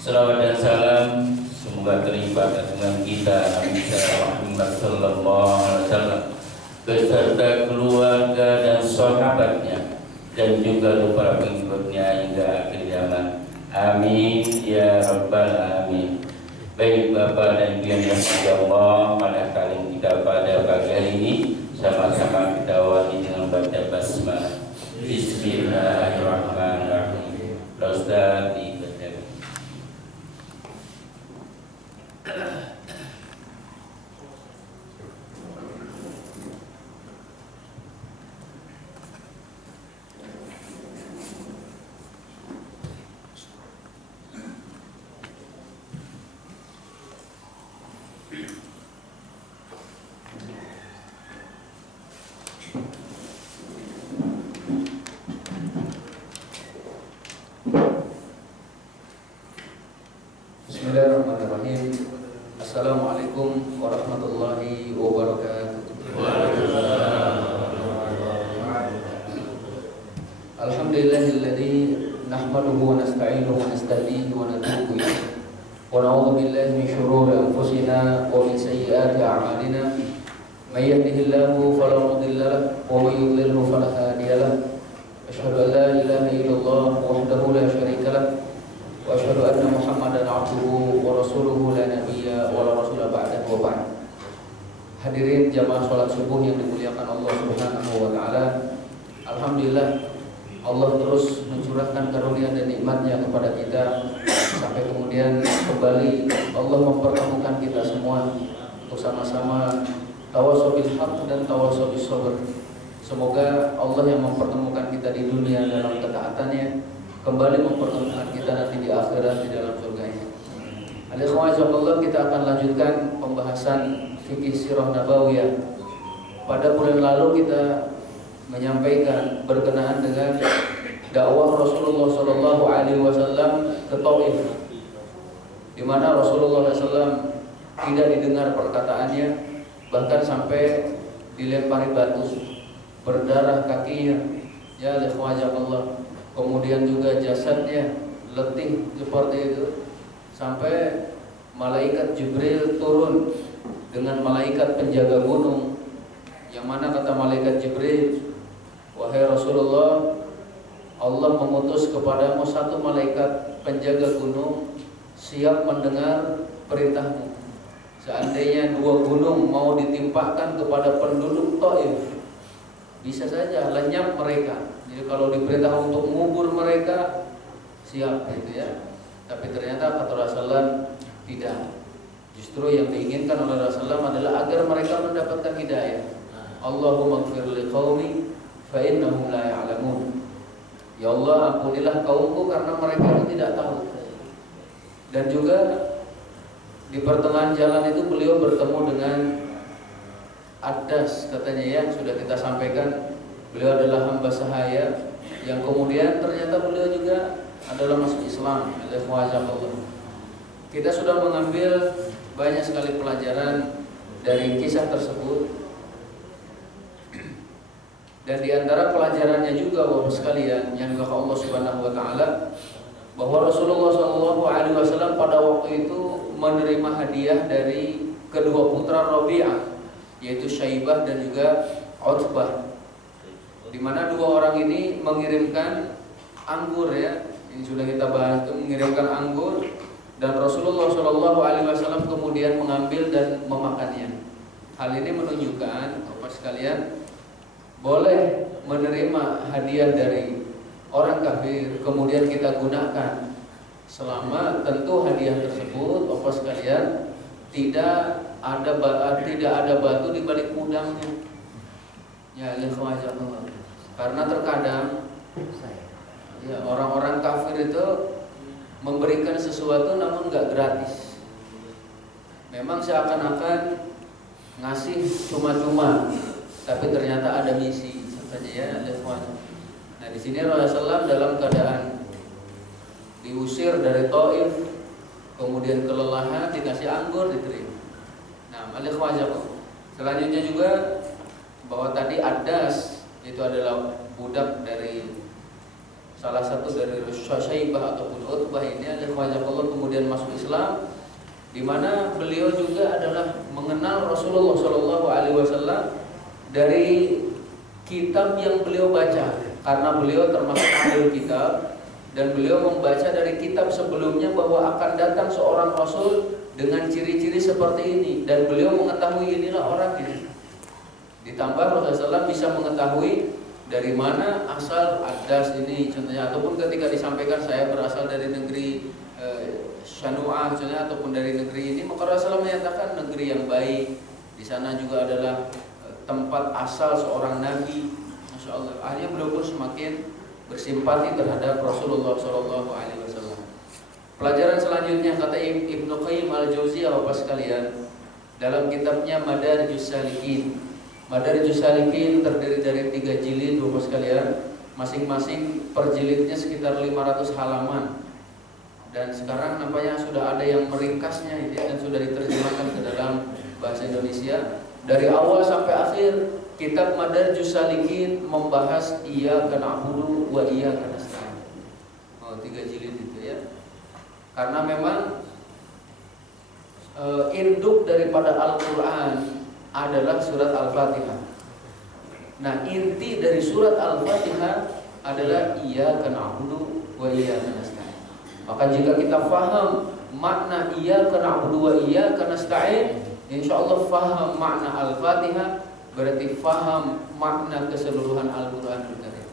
Salawat dan salam semoga terlibat dengan kita Nabi Muhammad sallallahu alaihi wasallam beserta keluarga dan sahabatnya dan juga para pengikutnya hingga akhir zaman. Amin ya rabbal alamin. Baik Bapak dan Ibu yang dirahmati Allah, pada kali kita pada pagi hari ini sama-sama kita awali dengan baca basmalah. Bismillahirrahmanirrahim. Ustaz dibaca. Bismillahirrahmanirrahim. Assalamualaikum warahmatullahi wabarakatuh. Alhamdulillahilladzi nahmaduhu wa nasta'inuhu wa nasta'dihi wa natubu ilayh. Wa na'udzu billahi min shururi anfusina wa min sayyiati a'malina. May yahdihillahu fala mudilla lahu wa may yudlilhu fala hadiya lahu. Asyhadu an la ilaha illallah wahdahu la syarika lahu. Wa asyhadu anna Muhammadan abduhu wa rasuluhu la nabiyya wa la rasula ba'dahu wa ba'd. Hadirin jamaah salat subuh yang dimuliakan Allah Subhanahu wa taala. Alhamdulillah Allah terus mencurahkan karunia dan nikmat-Nya kepada kita sampai kemudian kembali Allah mempertemukan kita semua untuk sama-sama tawassul bil haq dan tawassul bis sabr. Semoga Allah yang mempertemukan kita di dunia dalam ketaatannya kembali mempertemukan kita nanti di akhirat di dalam surga-Nya. Alhamdulillah kita akan lanjutkan pembahasan fikih sirah nabawiyah. Pada bulan lalu kita menyampaikan berkenaan dengan dakwah Rasulullah Shallallahu Alaihi Wasallam ke Taif, di mana Rasulullah SAW tidak didengar perkataannya, bahkan sampai dilempari batu, berdarah kakinya, ya Allah. Kemudian juga jasadnya letih seperti itu, sampai malaikat Jibril turun dengan malaikat penjaga gunung, yang mana kata malaikat Jibril, wahai Rasulullah, Allah mengutus kepadamu satu malaikat penjaga gunung siap mendengar perintahmu. Seandainya dua gunung mau ditimpakan kepada penduduk Taif, bisa saja lenyap mereka. Jadi kalau diperintah untuk mengubur mereka, siap gitu ya. Tapi ternyata kata Rasulullah tidak. Justru yang diinginkan oleh Rasulullah adalah agar mereka mendapatkan hidayah. Allahumma ighfir liqaumi fa innahum la ya'lamun. Ya Allah, ampunilah kaumku karena mereka itu tidak tahu. Dan juga di pertengahan jalan itu beliau bertemu dengan Adas, katanya ya, sudah kita sampaikan. Beliau adalah hamba sahaya yang kemudian ternyata beliau juga adalah masuk Islam. Kita sudah mengambil banyak sekali pelajaran dari kisah tersebut. Dan di antara pelajarannya juga Bapak sekalian yang dimuliakan Allah Subhanahu wa taala, bahwa Rasulullah SAW pada waktu itu menerima hadiah dari kedua putra Rabi'ah, yaitu Syaibah dan juga Utbah, di mana dua orang ini mengirimkan anggur ya. Ini sudah kita bahas, itu mengirimkan anggur dan Rasulullah SAW kemudian mengambil dan memakannya. Hal ini menunjukkan Bapak sekalian, boleh menerima hadiah dari orang kafir kemudian kita gunakan, selama tentu hadiah tersebut Bapak sekalian tidak ada batu di balik udangnya. Ya, Allah. Karena terkadang ya, orang-orang kafir itu memberikan sesuatu namun nggak gratis. Memang seakan-akan ngasih cuma-cuma, tapi ternyata ada misi saja ya. Nah di sini Rasulullah dalam keadaan diusir dari Taif, kemudian kelelahan, dikasih anggur, diterima. Nah, selanjutnya juga bahwa tadi Adas itu adalah budak dari salah satu dari Syaibah ataupun Utbah ini adalah kemudian masuk Islam, di mana beliau juga adalah mengenal Rasulullah Shallallahu Alaihi Wasallam dari kitab yang beliau baca, karena beliau termasuk ahli kitab dan beliau membaca dari kitab sebelumnya bahwa akan datang seorang Rasul dengan ciri-ciri seperti ini, dan beliau mengetahui inilah orang ini. Ditambah Rasulullah SAW bisa mengetahui dari mana asal adas ini contohnya, ataupun ketika disampaikan saya berasal dari negeri Syanu'ah contohnya, ataupun dari negeri ini, maka Rasulullah menyatakan negeri yang baik, di sana juga adalah tempat asal seorang nabi. Masya Allah, akhirnya beliau pun semakin bersimpati terhadap Rasulullah Shallallahu Alaihi Wasallam. Pelajaran selanjutnya kata Ibnu Qayyim al-Jauziyah Bapak sekalian dalam kitabnya Madarijus Salikin. Madarijus Salikin terdiri dari 3 jilid Bapak sekalian, masing-masing per jilidnya sekitar 500 halaman. Dan sekarang nampaknya sudah ada yang meringkasnya dan sudah diterjemahkan ke dalam bahasa Indonesia. Dari awal sampai akhir kitab Madarijus Salikin membahas iyyaka na'budu wa iyyaka nasta'in. 3 jilid itu ya. Karena memang induk daripada Al-Qur'an adalah surat Al-Fatihah. Nah, inti dari surat Al-Fatihah adalah iyyaka na'budu wa iyyaka nasta'in. Maka jika kita faham makna iyyaka na'budu wa iyyaka nasta'in, insyaallah faham makna Al-Fatihah, berarti faham makna keseluruhan Al-Qur'anul Karim.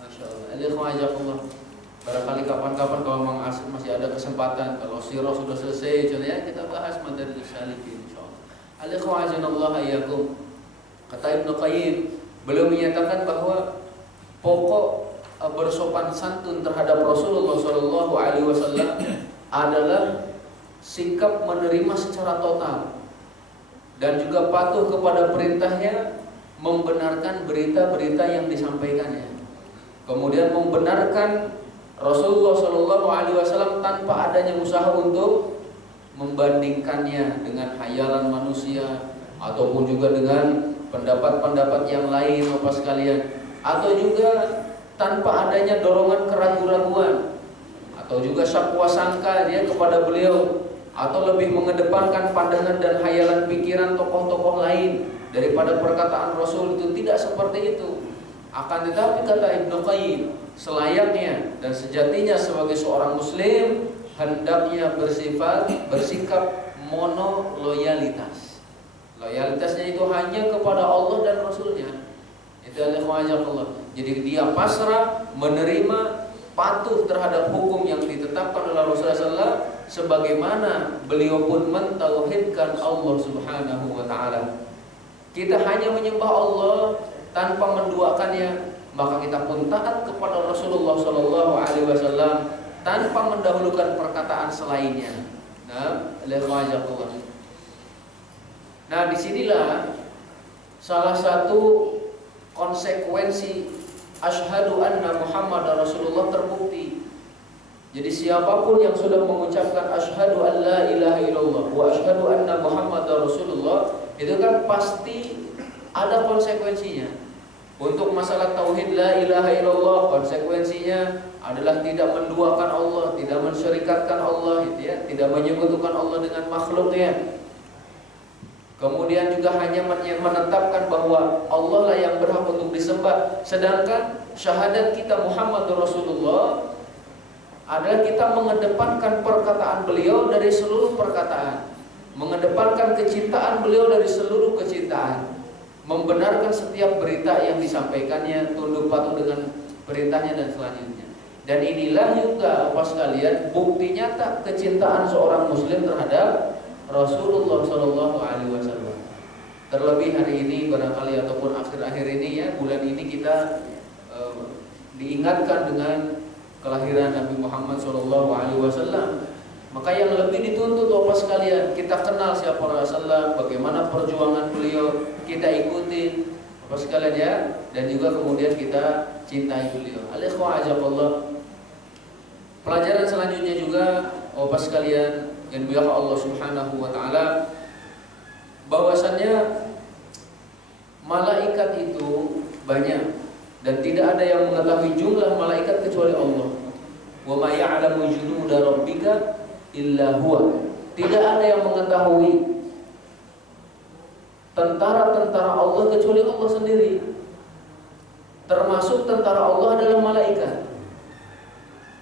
Masyaallah. Alhamdulillah. Barangkali kapan-kapan kalau memang masih ada kesempatan, kalau sirah sudah selesai contohnya, kita bahas Madarijus Salikin insyaallah. Alhamdulillah iyyakum. Kata Ibnu Qayyim, beliau menyatakan bahwa pokok bersopan santun terhadap Rasulullah Shallallahu Alaihi Wasallam adalah sikap menerima secara total dan juga patuh kepada perintahnya, membenarkan berita-berita yang disampaikannya, kemudian membenarkan Rasulullah Shallallahu Alaihi Wasallam tanpa adanya usaha untuk membandingkannya dengan khayalan manusia ataupun juga dengan pendapat-pendapat yang lain Bapak sekalian, atau juga tanpa adanya dorongan keraguan-raguan atau juga syakwa sangka dia kepada beliau, atau lebih mengedepankan pandangan dan khayalan pikiran tokoh-tokoh lain daripada perkataan Rasul. Itu tidak seperti itu. Akan tetapi kata Ibnu Qayyim, selayaknya dan sejatinya sebagai seorang muslim hendaknya bersikap monoloyalitas. Loyalitasnya itu hanya kepada Allah dan Rasulnya. Itu Allah. Jadi dia pasrah, menerima, patuh terhadap hukum yang ditetapkan oleh Rasulullah SAW, sebagaimana beliau pun mentauhidkan Allah Subhanahu wa Ta'ala. Kita hanya menyembah Allah tanpa menduakannya, maka kita pun taat kepada Rasulullah Sallallahu Alaihi Wasallam tanpa mendahulukan perkataan selainnya. Nah, disinilah salah satu konsekuensi asyhadu anna Muhammadar Rasulullah terbukti. Jadi siapapun yang sudah mengucapkan asyhadu an la ilaha illallah wa asyhadu anna Muhammadar Rasulullah, itu kan pasti ada konsekuensinya. Untuk masalah tauhid la ilaha illallah, konsekuensinya adalah tidak menduakan Allah, tidak mensyirikatkan Allah, gitu ya, tidak menyekutukan Allah dengan makhluknya. Kemudian juga hanya menetapkan bahwa Allah lah yang berhak untuk disembah. Sedangkan syahadat kita Muhammadur Rasulullah adalah kita mengedepankan perkataan beliau dari seluruh perkataan, mengedepankan kecintaan beliau dari seluruh kecintaan, membenarkan setiap berita yang disampaikannya, tunduk patuh dengan perintahnya dan selanjutnya. Dan inilah juga Bapak sekalian bukti nyata kecintaan seorang muslim terhadap Rasulullah Shallallahu Alaihi Wasallam. Terlebih hari ini barangkali ataupun akhir-akhir ini ya, bulan ini kita diingatkan dengan kelahiran Nabi Muhammad Shallallahu Alaihi Wasallam. Maka yang lebih dituntut Bapak sekalian, kita kenal siapa Rasulullah, bagaimana perjuangan beliau, kita ikuti Bapak sekalian ya, dan juga kemudian kita cintai beliau. Alhamdulillah. Pelajaran selanjutnya juga Bapak sekalian yang dimuliakan Allah Subhanahu wa Ta'ala, bahwasannya malaikat itu banyak dan tidak ada yang mengetahui jumlah malaikat kecuali Allah. Wa ma ya'lamu junuda rabbika illa huwa. Tidak ada yang mengetahui tentara-tentara Allah kecuali Allah sendiri. Termasuk tentara Allah adalah malaikat.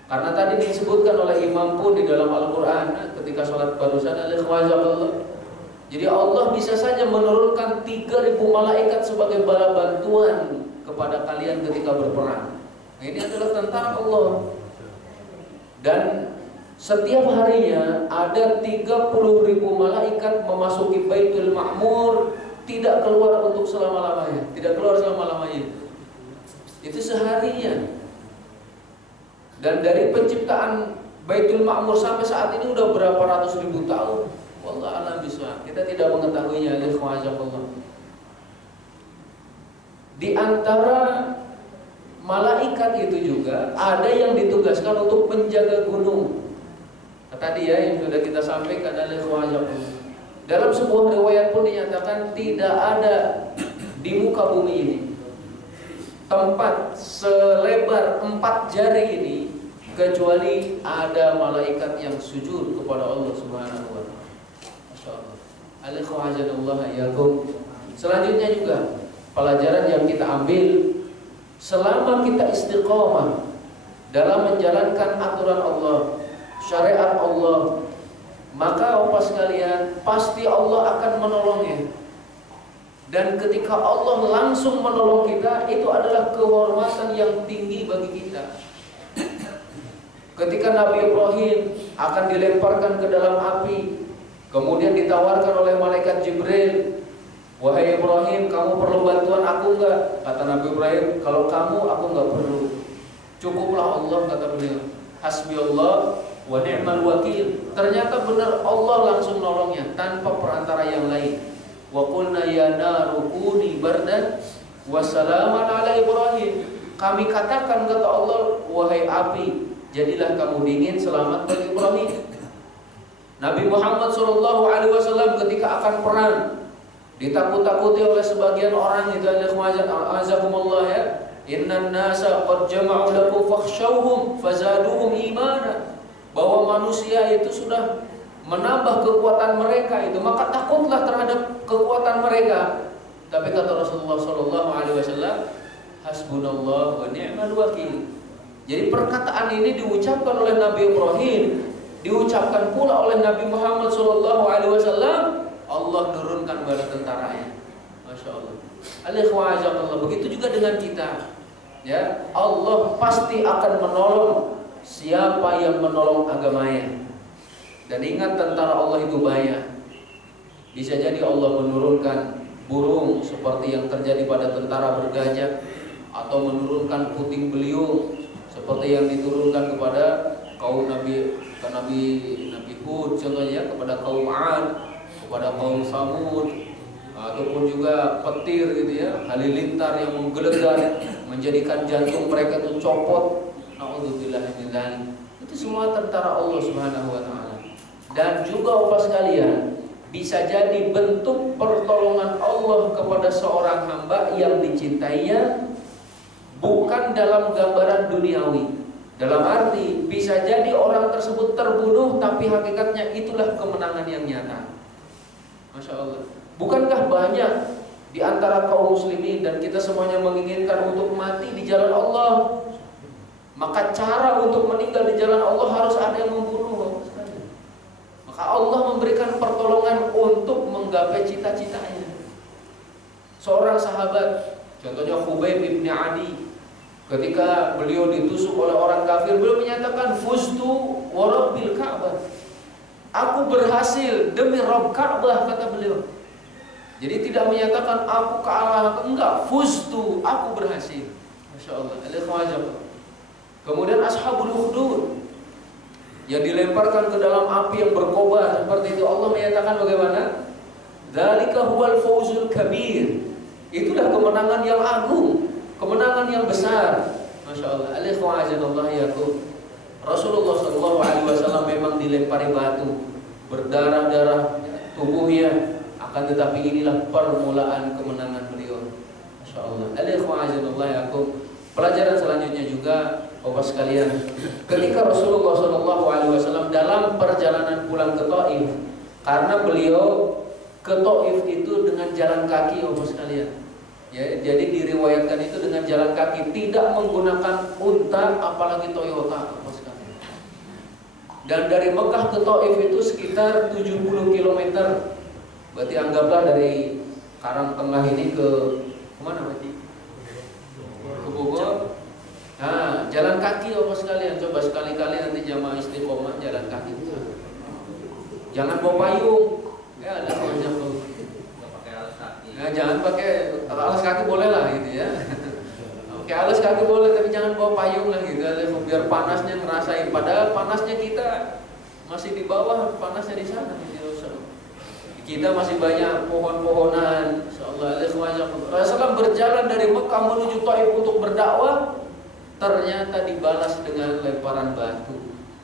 Karena tadi disebutkan oleh Imam pun di dalam Al-Quran ketika sholat barusan, al-ikhwazallah. Jadi Allah bisa saja menurunkan 3.000 malaikat sebagai bala bantuan kepada kalian ketika berperang. Nah, ini adalah tentara Allah. Dan setiap harinya ada 30.000 malaikat memasuki Baitul Ma'mur, tidak keluar untuk selama-lamanya, tidak keluar selama-lamanya. Itu seharinya. Dan dari penciptaan Baitul Ma'mur sampai saat ini udah berapa ratus ribu tahun. Wallah alam bisa. Kita tidak mengetahuinya. Di antara malaikat itu juga ada yang ditugaskan untuk menjaga gunung. Tadi ya yang sudah kita sampaikan adalah dalam sebuah riwayat pun dinyatakan tidak ada di muka bumi ini tempat selebar 4 jari ini kecuali ada malaikat yang sujud kepada Allah Subhanahu wa taala. Masyaallah. Alaikumsalam yakum. Selanjutnya juga pelajaran yang kita ambil, selama kita istiqomah dalam menjalankan aturan Allah, syariat Allah, maka Bapak sekalian pasti Allah akan menolongnya. Dan ketika Allah langsung menolong kita, itu adalah kehormatan yang tinggi bagi kita. Ketika Nabi Ibrahim akan dilemparkan ke dalam api, kemudian ditawarkan oleh malaikat Jibril, "Wahai Ibrahim, kamu perlu bantuan aku enggak?" Kata Nabi Ibrahim, "Kalau kamu, aku enggak perlu. Cukuplah Allah," kata beliau. "Hasbi Allah wa ni'mal wakil." Ternyata benar Allah langsung nolongnya tanpa perantara yang lain. Wa qulna ya naru kuni bardan wa salaman ala Ibrahim. Kami katakan kata Allah, "Wahai api, jadilah kamu dingin, selamat bagi Ibrahim." Nabi Muhammad SAW ketika akan perang ditakut-takuti oleh sebagian orang, itu azakumullah ya, innan nasa qad jama'u lakum fakhshawhum fazaduhum imana, bahwa manusia itu sudah menambah kekuatan mereka itu, maka takutlah terhadap kekuatan mereka. Tapi kata Rasulullah SAW, hasbunallah wa ni'mal wakil. Jadi perkataan ini diucapkan oleh Nabi Ibrahim, diucapkan pula oleh Nabi Muhammad SAW. Allah turunkan bala tentaranya. Masya Allah. Alaikumsalam. Begitu juga dengan kita. Ya, Allah pasti akan menolong siapa yang menolong agamanya. Dan ingat, tentara Allah itu banyak. Bisa jadi Allah menurunkan burung seperti yang terjadi pada tentara bergajah, atau menurunkan puting beliung seperti yang diturunkan kepada kaum Nabi Hud, contohnya kepada kaum 'Ad, kepada kaum Samud, ataupun juga petir gitu ya, halilintar yang menggelegar menjadikan jantung mereka itu copot. Nauzubillah min dzalik. Itu semua tentara Allah Subhanahu wa taala. Dan juga Bapak sekalian, bisa jadi bentuk pertolongan Allah kepada seorang hamba yang dicintainya bukan dalam gambaran duniawi. Dalam arti bisa jadi orang tersebut terbunuh, tapi hakikatnya itulah kemenangan yang nyata. Masya Allah. Bukankah banyak di antara kaum muslimin dan kita semuanya menginginkan untuk mati di jalan Allah? Maka cara untuk meninggal di jalan Allah harus ada yang membunuh. Maka Allah memberikan pertolongan untuk menggapai cita-citanya. Seorang sahabat, contohnya Khubayb bin Adi, ketika beliau ditusuk oleh orang kafir, beliau menyatakan, "Fuztu wa rabbil Ka'bah." Aku berhasil demi Rabb Ka'bah, kata beliau. Jadi tidak menyatakan aku kalah, enggak, fuztu, aku berhasil. Masya Allah. Kemudian Ashabul Ukhdud yang dilemparkan ke dalam api yang berkobar seperti itu, Allah menyatakan bagaimana? Dzalika huwal fawzul kabir. Itulah kemenangan yang agung, kemenangan yang besar. Masya Allah. Rasulullah SAW memang dilempari batu, berdarah-darah tubuhnya, akan tetapi inilah permulaan kemenangan beliau. Masya Allah. Pelajaran selanjutnya juga, Bapak sekalian, ketika Rasulullah SAW dalam perjalanan pulang ke Taif, karena beliau ke Taif itu dengan jalan kaki, Bapak sekalian. Ya, jadi diriwayatkan itu dengan jalan kaki, tidak menggunakan unta, apalagi Toyota, Bapak sekalian. Dan dari Mekah ke Taif itu sekitar 70 km. Berarti anggaplah dari Karangtengah ini ke mana berarti? Ke Bogor. Nah, jalan kaki Bapak sekalian. Coba sekali-kali nanti jamaah istiqomah jalan kaki. Jangan bawa payung. Ya, ada macam tuh. Nah, jangan pakai alas kaki boleh lah gitu ya. Pakai alas kaki boleh, tapi jangan bawa payung lah gitu. Biar panasnya ngerasain. Padahal panasnya kita masih di bawah, panasnya di sana. Kita masih banyak pohon-pohonan. Rasulullah berjalan dari Mekah menuju Taif untuk berdakwah, ternyata dibalas dengan lemparan batu.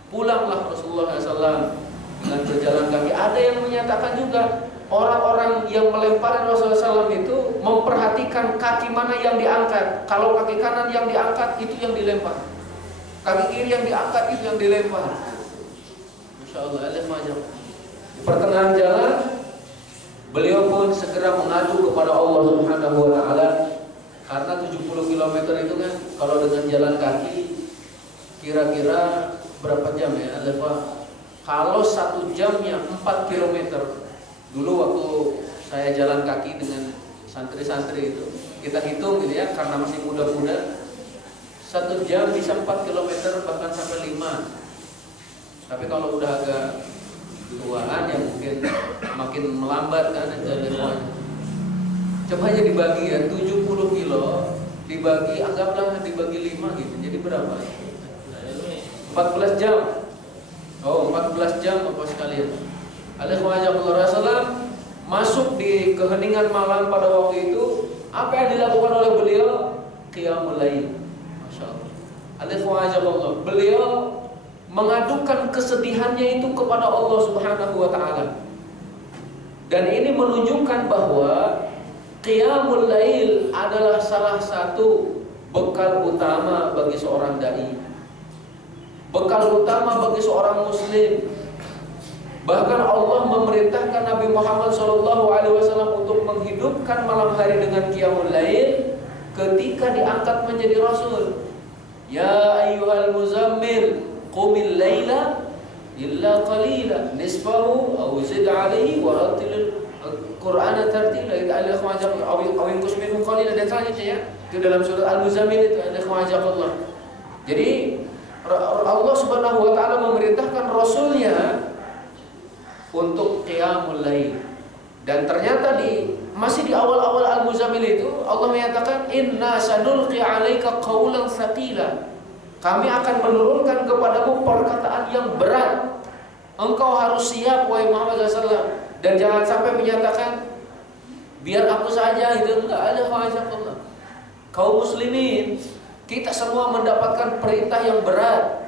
Pulanglah Rasulullah SAW dengan berjalan kaki. Ada yang menyatakan juga orang-orang yang melempari Rasulullah SAW itu memperhatikan kaki mana yang diangkat. Kalau kaki kanan yang diangkat, itu yang dilempar. Kaki kiri yang diangkat, itu yang dilempar. Masya Allah, di pertengahan jalan, beliau pun segera mengadu kepada Allah Subhanahu wa Ta'ala, karena 70 km itu kan kalau dengan jalan kaki kira-kira berapa jam ya? Kalau 1 jamnya 4 km. Dulu waktu saya jalan kaki dengan santri-santri itu, kita hitung gitu ya, karena masih muda-muda, 1 jam bisa 4 km bahkan sampai 5. Tapi kalau udah agak tuaan ya mungkin makin melambat kan jalannya. Coba aja dibagi ya, 70 kilo dibagi, anggaplah dibagi 5 gitu. Jadi berapa? 14 jam. Oh, 14 jam Bapak sekalian. Rasulullah masuk di keheningan malam pada waktu itu. Apa yang dilakukan oleh beliau? Qiyamul lail. Masya Allah. Beliau mengadukan kesedihannya itu kepada Allah Subhanahu wa Ta'ala. Dan ini menunjukkan bahwa Qiyamul Lail adalah salah satu bekal utama bagi seorang dai, bekal utama bagi seorang muslim. Bahkan Allah memerintahkan Nabi Muhammad SAW untuk menghidupkan malam hari dengan Qiyamul Lail ketika diangkat menjadi Rasul. Ya ayyuhal muzammil qumil laila illa qalila nisfahu aw zid alayhi wa rattil al-Qur'ana tartila. Aw yanqus minhu qalila, dan selanjutnya ya, itu dalam surat Al-Muzammil itu Allah. Jadi Allah Subhanahu wa Ta'ala memerintahkan Rasulnya untuk qiyamul lail. Dan ternyata masih di awal-awal Al-Muzammil itu Allah menyatakan inna sanulqi 'alaika qawlan tsaqila. Kami akan menurunkan kepadamu perkataan yang berat. Engkau harus siap wahai Muhammad SAW. Dan jangan sampai menyatakan biar aku saja, itu enggak ada wajah Allah. Kaum muslimin, kita semua mendapatkan perintah yang berat.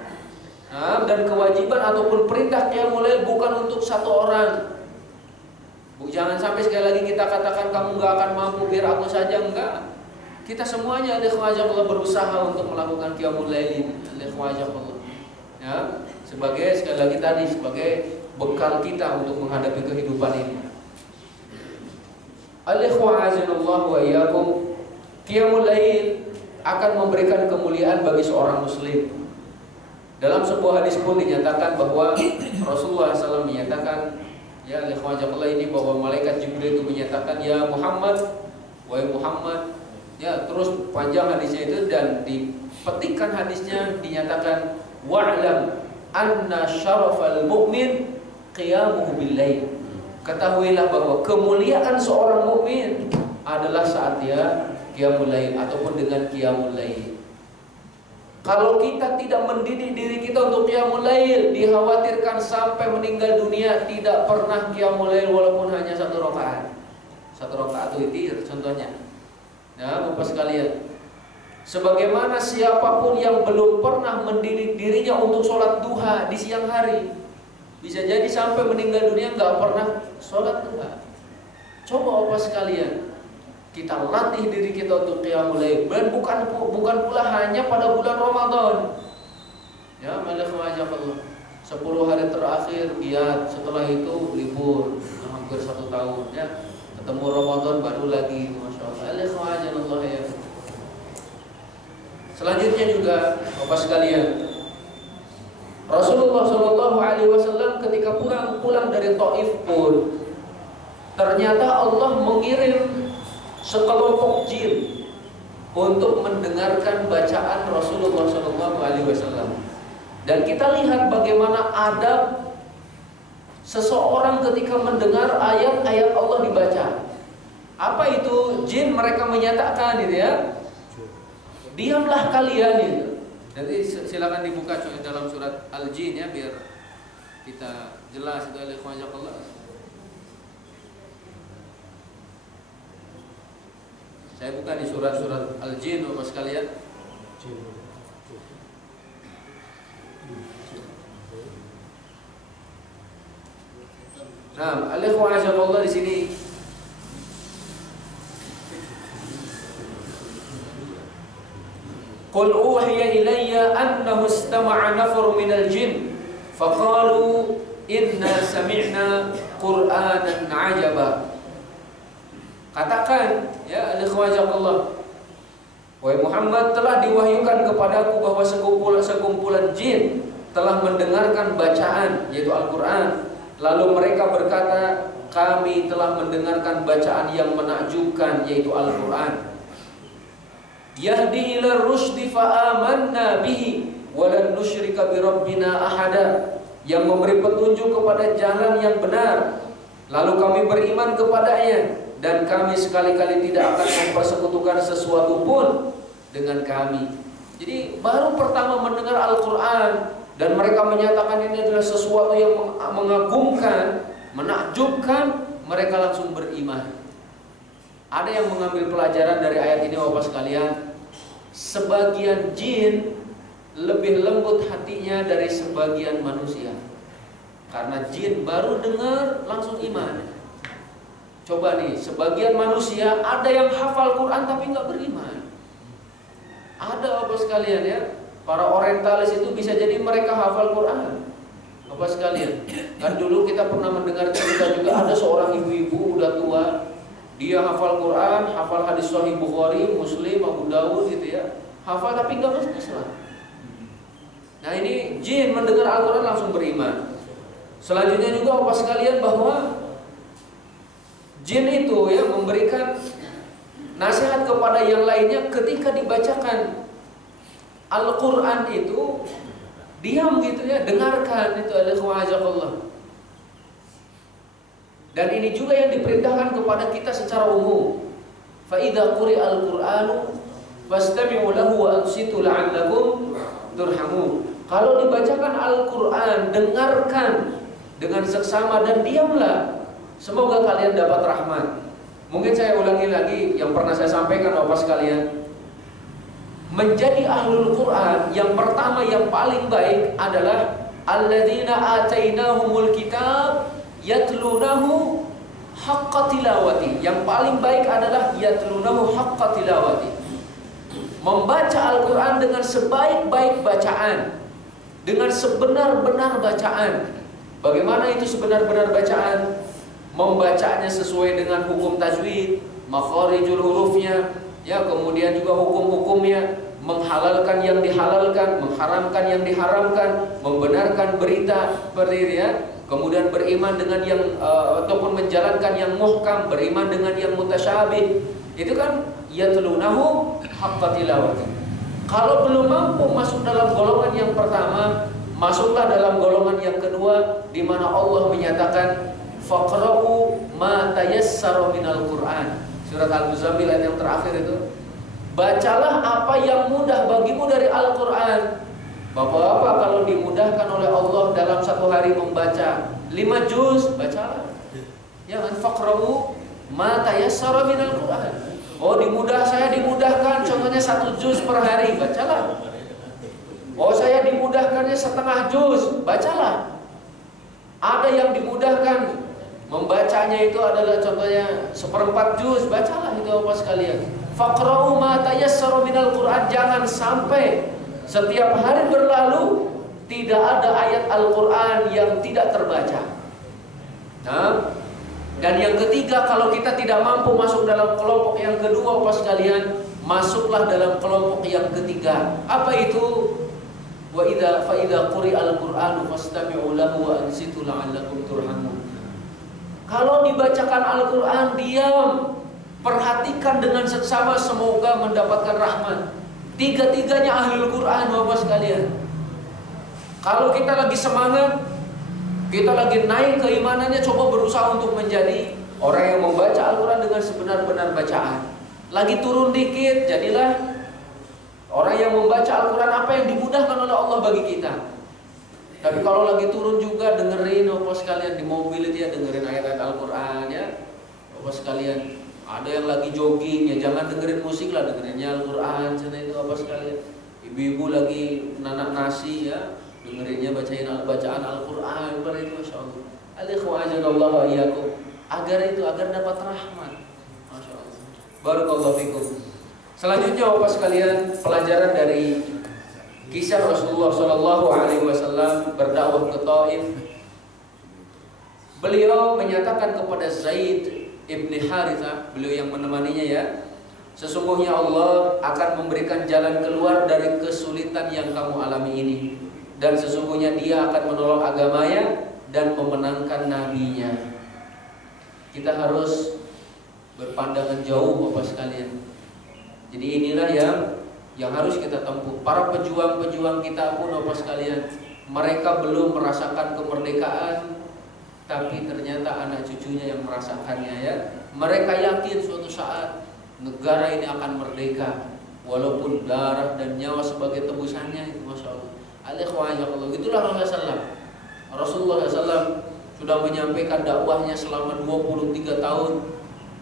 Dan kewajiban ataupun perintah qiyamul lail bukan untuk satu orang. Jangan sampai sekali lagi kita katakan kamu enggak akan mampu, biar aku saja, enggak. Kita semuanya Allah berusaha untuk melakukan qiyamul lail Allah. Ya, sebagai sekali lagi tadi sebagai bekal kita untuk menghadapi kehidupan ini. Al-ikhwa'azanallahu wa iyyakum. Qiyamul lail akan memberikan kemuliaan bagi seorang muslim. Dalam sebuah hadis pun dinyatakan bahwa Rasulullah SAW menyatakan, ya al-ikhwa'azanallah ini, bahwa malaikat Jibril itu menyatakan, ya Muhammad, wahai Muhammad. Ya, terus panjang hadisnya itu, dan dipetikan hadisnya dinyatakan wa'lam anna syarafal mu'min qiyamuhu bil lail. Ketahuilah bahwa kemuliaan seorang mukmin adalah saat dia qiyamul lail ataupun dengan qiyamul lail. Kalau kita tidak mendidik diri kita untuk qiyamul lail, dikhawatirkan sampai meninggal dunia tidak pernah qiyamul lail walaupun hanya 1 rakaat. 1 rakaat witir contohnya. Ya, Bapak sekalian, sebagaimana siapapun yang belum pernah mendidik dirinya untuk sholat duha di siang hari, bisa jadi sampai meninggal dunia nggak pernah sholat duha. Coba Bapak sekalian, kita latih diri kita untuk qiyamul lail. Dan bukan pula hanya pada bulan Ramadan. Ya, Allah. 10 hari terakhir giat, setelah itu libur hampir 1 tahun ya. Ketemu Ramadan baru lagi, Masya Allah. Ya. Selanjutnya juga Bapak sekalian, Rasulullah SAW ketika pulang dari Taif pun ternyata Allah mengirim sekelompok jin untuk mendengarkan bacaan Rasulullah SAW. Dan kita lihat bagaimana adab seseorang ketika mendengar ayat-ayat Allah dibaca. Apa itu? Jin mereka menyatakan gitu ya, diamlah kalian itu. Jadi silakan dibuka dalam surat Al-Jin ya, biar kita jelas itu Allah. Saya buka di surat Al-Jin Bapak sekalian. Nah, Allah di sini. Qul uhiya ilayya annahu istama'a nafar minal jin faqalu inna sami'na qur'anan 'ajaba. Katakan ya Allah, wahai Muhammad, telah diwahyukan kepadaku bahwa sekumpulan jin telah mendengarkan bacaan yaitu Al-Qur'an. Lalu mereka berkata, kami telah mendengarkan bacaan yang menakjubkan yaitu Al-Qur'an. Yahdi ila rusdi fa amanna bihi wa lan nusyrika bi rabbina ahada, yang memberi petunjuk kepada jalan yang benar, lalu kami beriman kepadanya dan kami sekali-kali tidak akan mempersekutukan sesuatu pun dengan kami. Jadi baru pertama mendengar Al-Qur'an dan mereka menyatakan ini adalah sesuatu yang mengagumkan, menakjubkan, mereka langsung beriman. Ada yang mengambil pelajaran dari ayat ini Bapak sekalian. Sebagian jin lebih lembut hatinya dari sebagian manusia. Karena jin baru dengar langsung iman. Coba nih, sebagian manusia ada yang hafal Quran tapi nggak beriman. Ada Bapak sekalian ya. Para orientalis itu bisa jadi mereka hafal Quran. Bapak sekalian, kan dulu kita pernah mendengar cerita juga ada seorang ibu-ibu udah tua. Dia hafal Quran, hafal hadis Sahih Bukhari, Muslim, Abu Dawud gitu ya. Hafal tapi nggak masuk Islam. Nah ini jin mendengar Al-Quran langsung beriman. Selanjutnya juga Bapak sekalian bahwa jin itu ya memberikan nasihat kepada yang lainnya ketika dibacakan Al-Quran itu, diam gitu ya, dengarkan itu Allah. Dan ini juga yang diperintahkan kepada kita secara umum. Fa idza quri'al Qur'anu fastami'u lahu wa ansitu la'allakum turhamun. Kalau dibacakan Al-Qur'an, dengarkan dengan seksama dan diamlah. Semoga kalian dapat rahmat. Mungkin saya ulangi lagi yang pernah saya sampaikan Bapak sekalian. Menjadi ahlul Quran yang pertama yang paling baik adalah alladzina atainahumul kitab yatlunahu haqqa tilawati. Yang paling baik adalah yatlunahu haqqa tilawati. Membaca Al-Quran dengan sebaik-baik bacaan, dengan sebenar-benar bacaan. Bagaimana itu sebenar-benar bacaan? Membacanya sesuai dengan hukum tajwid, makharijul hurufnya, ya, kemudian juga hukum-hukumnya, menghalalkan yang dihalalkan, mengharamkan yang diharamkan, membenarkan berita seperti ini ya. Kemudian beriman dengan yang ataupun menjalankan yang muhkam, beriman dengan yang mutasyabih. Itu kan yatlunahu haqqa tilawati. Kalau belum mampu masuk dalam golongan yang pertama, masuklah dalam golongan yang kedua, di mana Allah menyatakan faqra'u ma tayassara minal Qur'an. Surat Al-Muzammil ayat yang terakhir itu. Bacalah apa yang mudah bagimu dari Al-Qur'an. Bapak-bapak kalau dimudahkan oleh Allah dalam satu hari membaca 5 juz, bacalah. Jangan faqra'u ma tayassara minal Qur'an. Oh saya dimudahkan contohnya 1 juz per hari, bacalah. Oh saya dimudahkannya setengah juz, bacalah. Ada yang dimudahkan Membacanya itu adalah contohnya seperempat juz, bacalah itu Bapak sekalian. Faqra'u ma tayassara minal Qur'an, jangan sampai setiap hari berlalu tidak ada ayat Al-Qur'an yang tidak terbaca. Nah, dan yang ketiga, kalau kita tidak mampu masuk dalam kelompok yang kedua Bapak sekalian, masuklah dalam kelompok yang ketiga. Apa itu? Wa idza fa idza quri'al Qur'anu fastami'u lahu wa ansitu la'allakum turhamun. Kalau dibacakan Al-Quran, diam, perhatikan dengan seksama, semoga mendapatkan rahmat. Tiga-tiganya ahlul Quran Bapak sekalian. Kalau kita lagi semangat, kita lagi naik keimanannya, coba berusaha untuk menjadi orang yang membaca Al-Quran dengan sebenar-benar bacaan. Lagi turun dikit, jadilah orang yang membaca Al-Quran apa yang dimudahkan oleh Allah bagi kita. Tapi kalau lagi turun juga dengerin Bapak sekalian di mobil itu ya, dengerin ayat-ayat Al-Quran ya Bapak sekalian. Ada yang lagi jogging ya, jangan dengerin musik lah, dengerinnya Al-Quran sana itu Bapak sekalian. Ibu-ibu lagi nanak nasi ya, dengerinnya bacaan Al-Quran, itu Masya Allah. Al-Ikhwa'ajanallah wa iyyakum. Agar dapat rahmat. Masya Allah. Barakallahu fikum. Selanjutnya Bapak sekalian, pelajaran dari kisah Rasulullah Shallallahu Alaihi Wasallam berdakwah ke Taif. Beliau menyatakan kepada Zaid ibni Harithah, beliau yang menemaninya ya, sesungguhnya Allah akan memberikan jalan keluar dari kesulitan yang kamu alami ini, dan sesungguhnya Dia akan menolong agamanya dan memenangkan nabinya. Kita harus berpandangan jauh Bapak sekalian. Jadi inilah yang harus kita tempuh. Para pejuang-pejuang kita pun Bapak sekalian, mereka belum merasakan kemerdekaan, tapi ternyata anak cucunya yang merasakannya ya. Mereka yakin suatu saat negara ini akan merdeka, walaupun darah dan nyawa sebagai tebusannya. Itu Masya Allah. Alaihissalam. Itulah Rasulullah SAW sudah menyampaikan dakwahnya selama 23 tahun.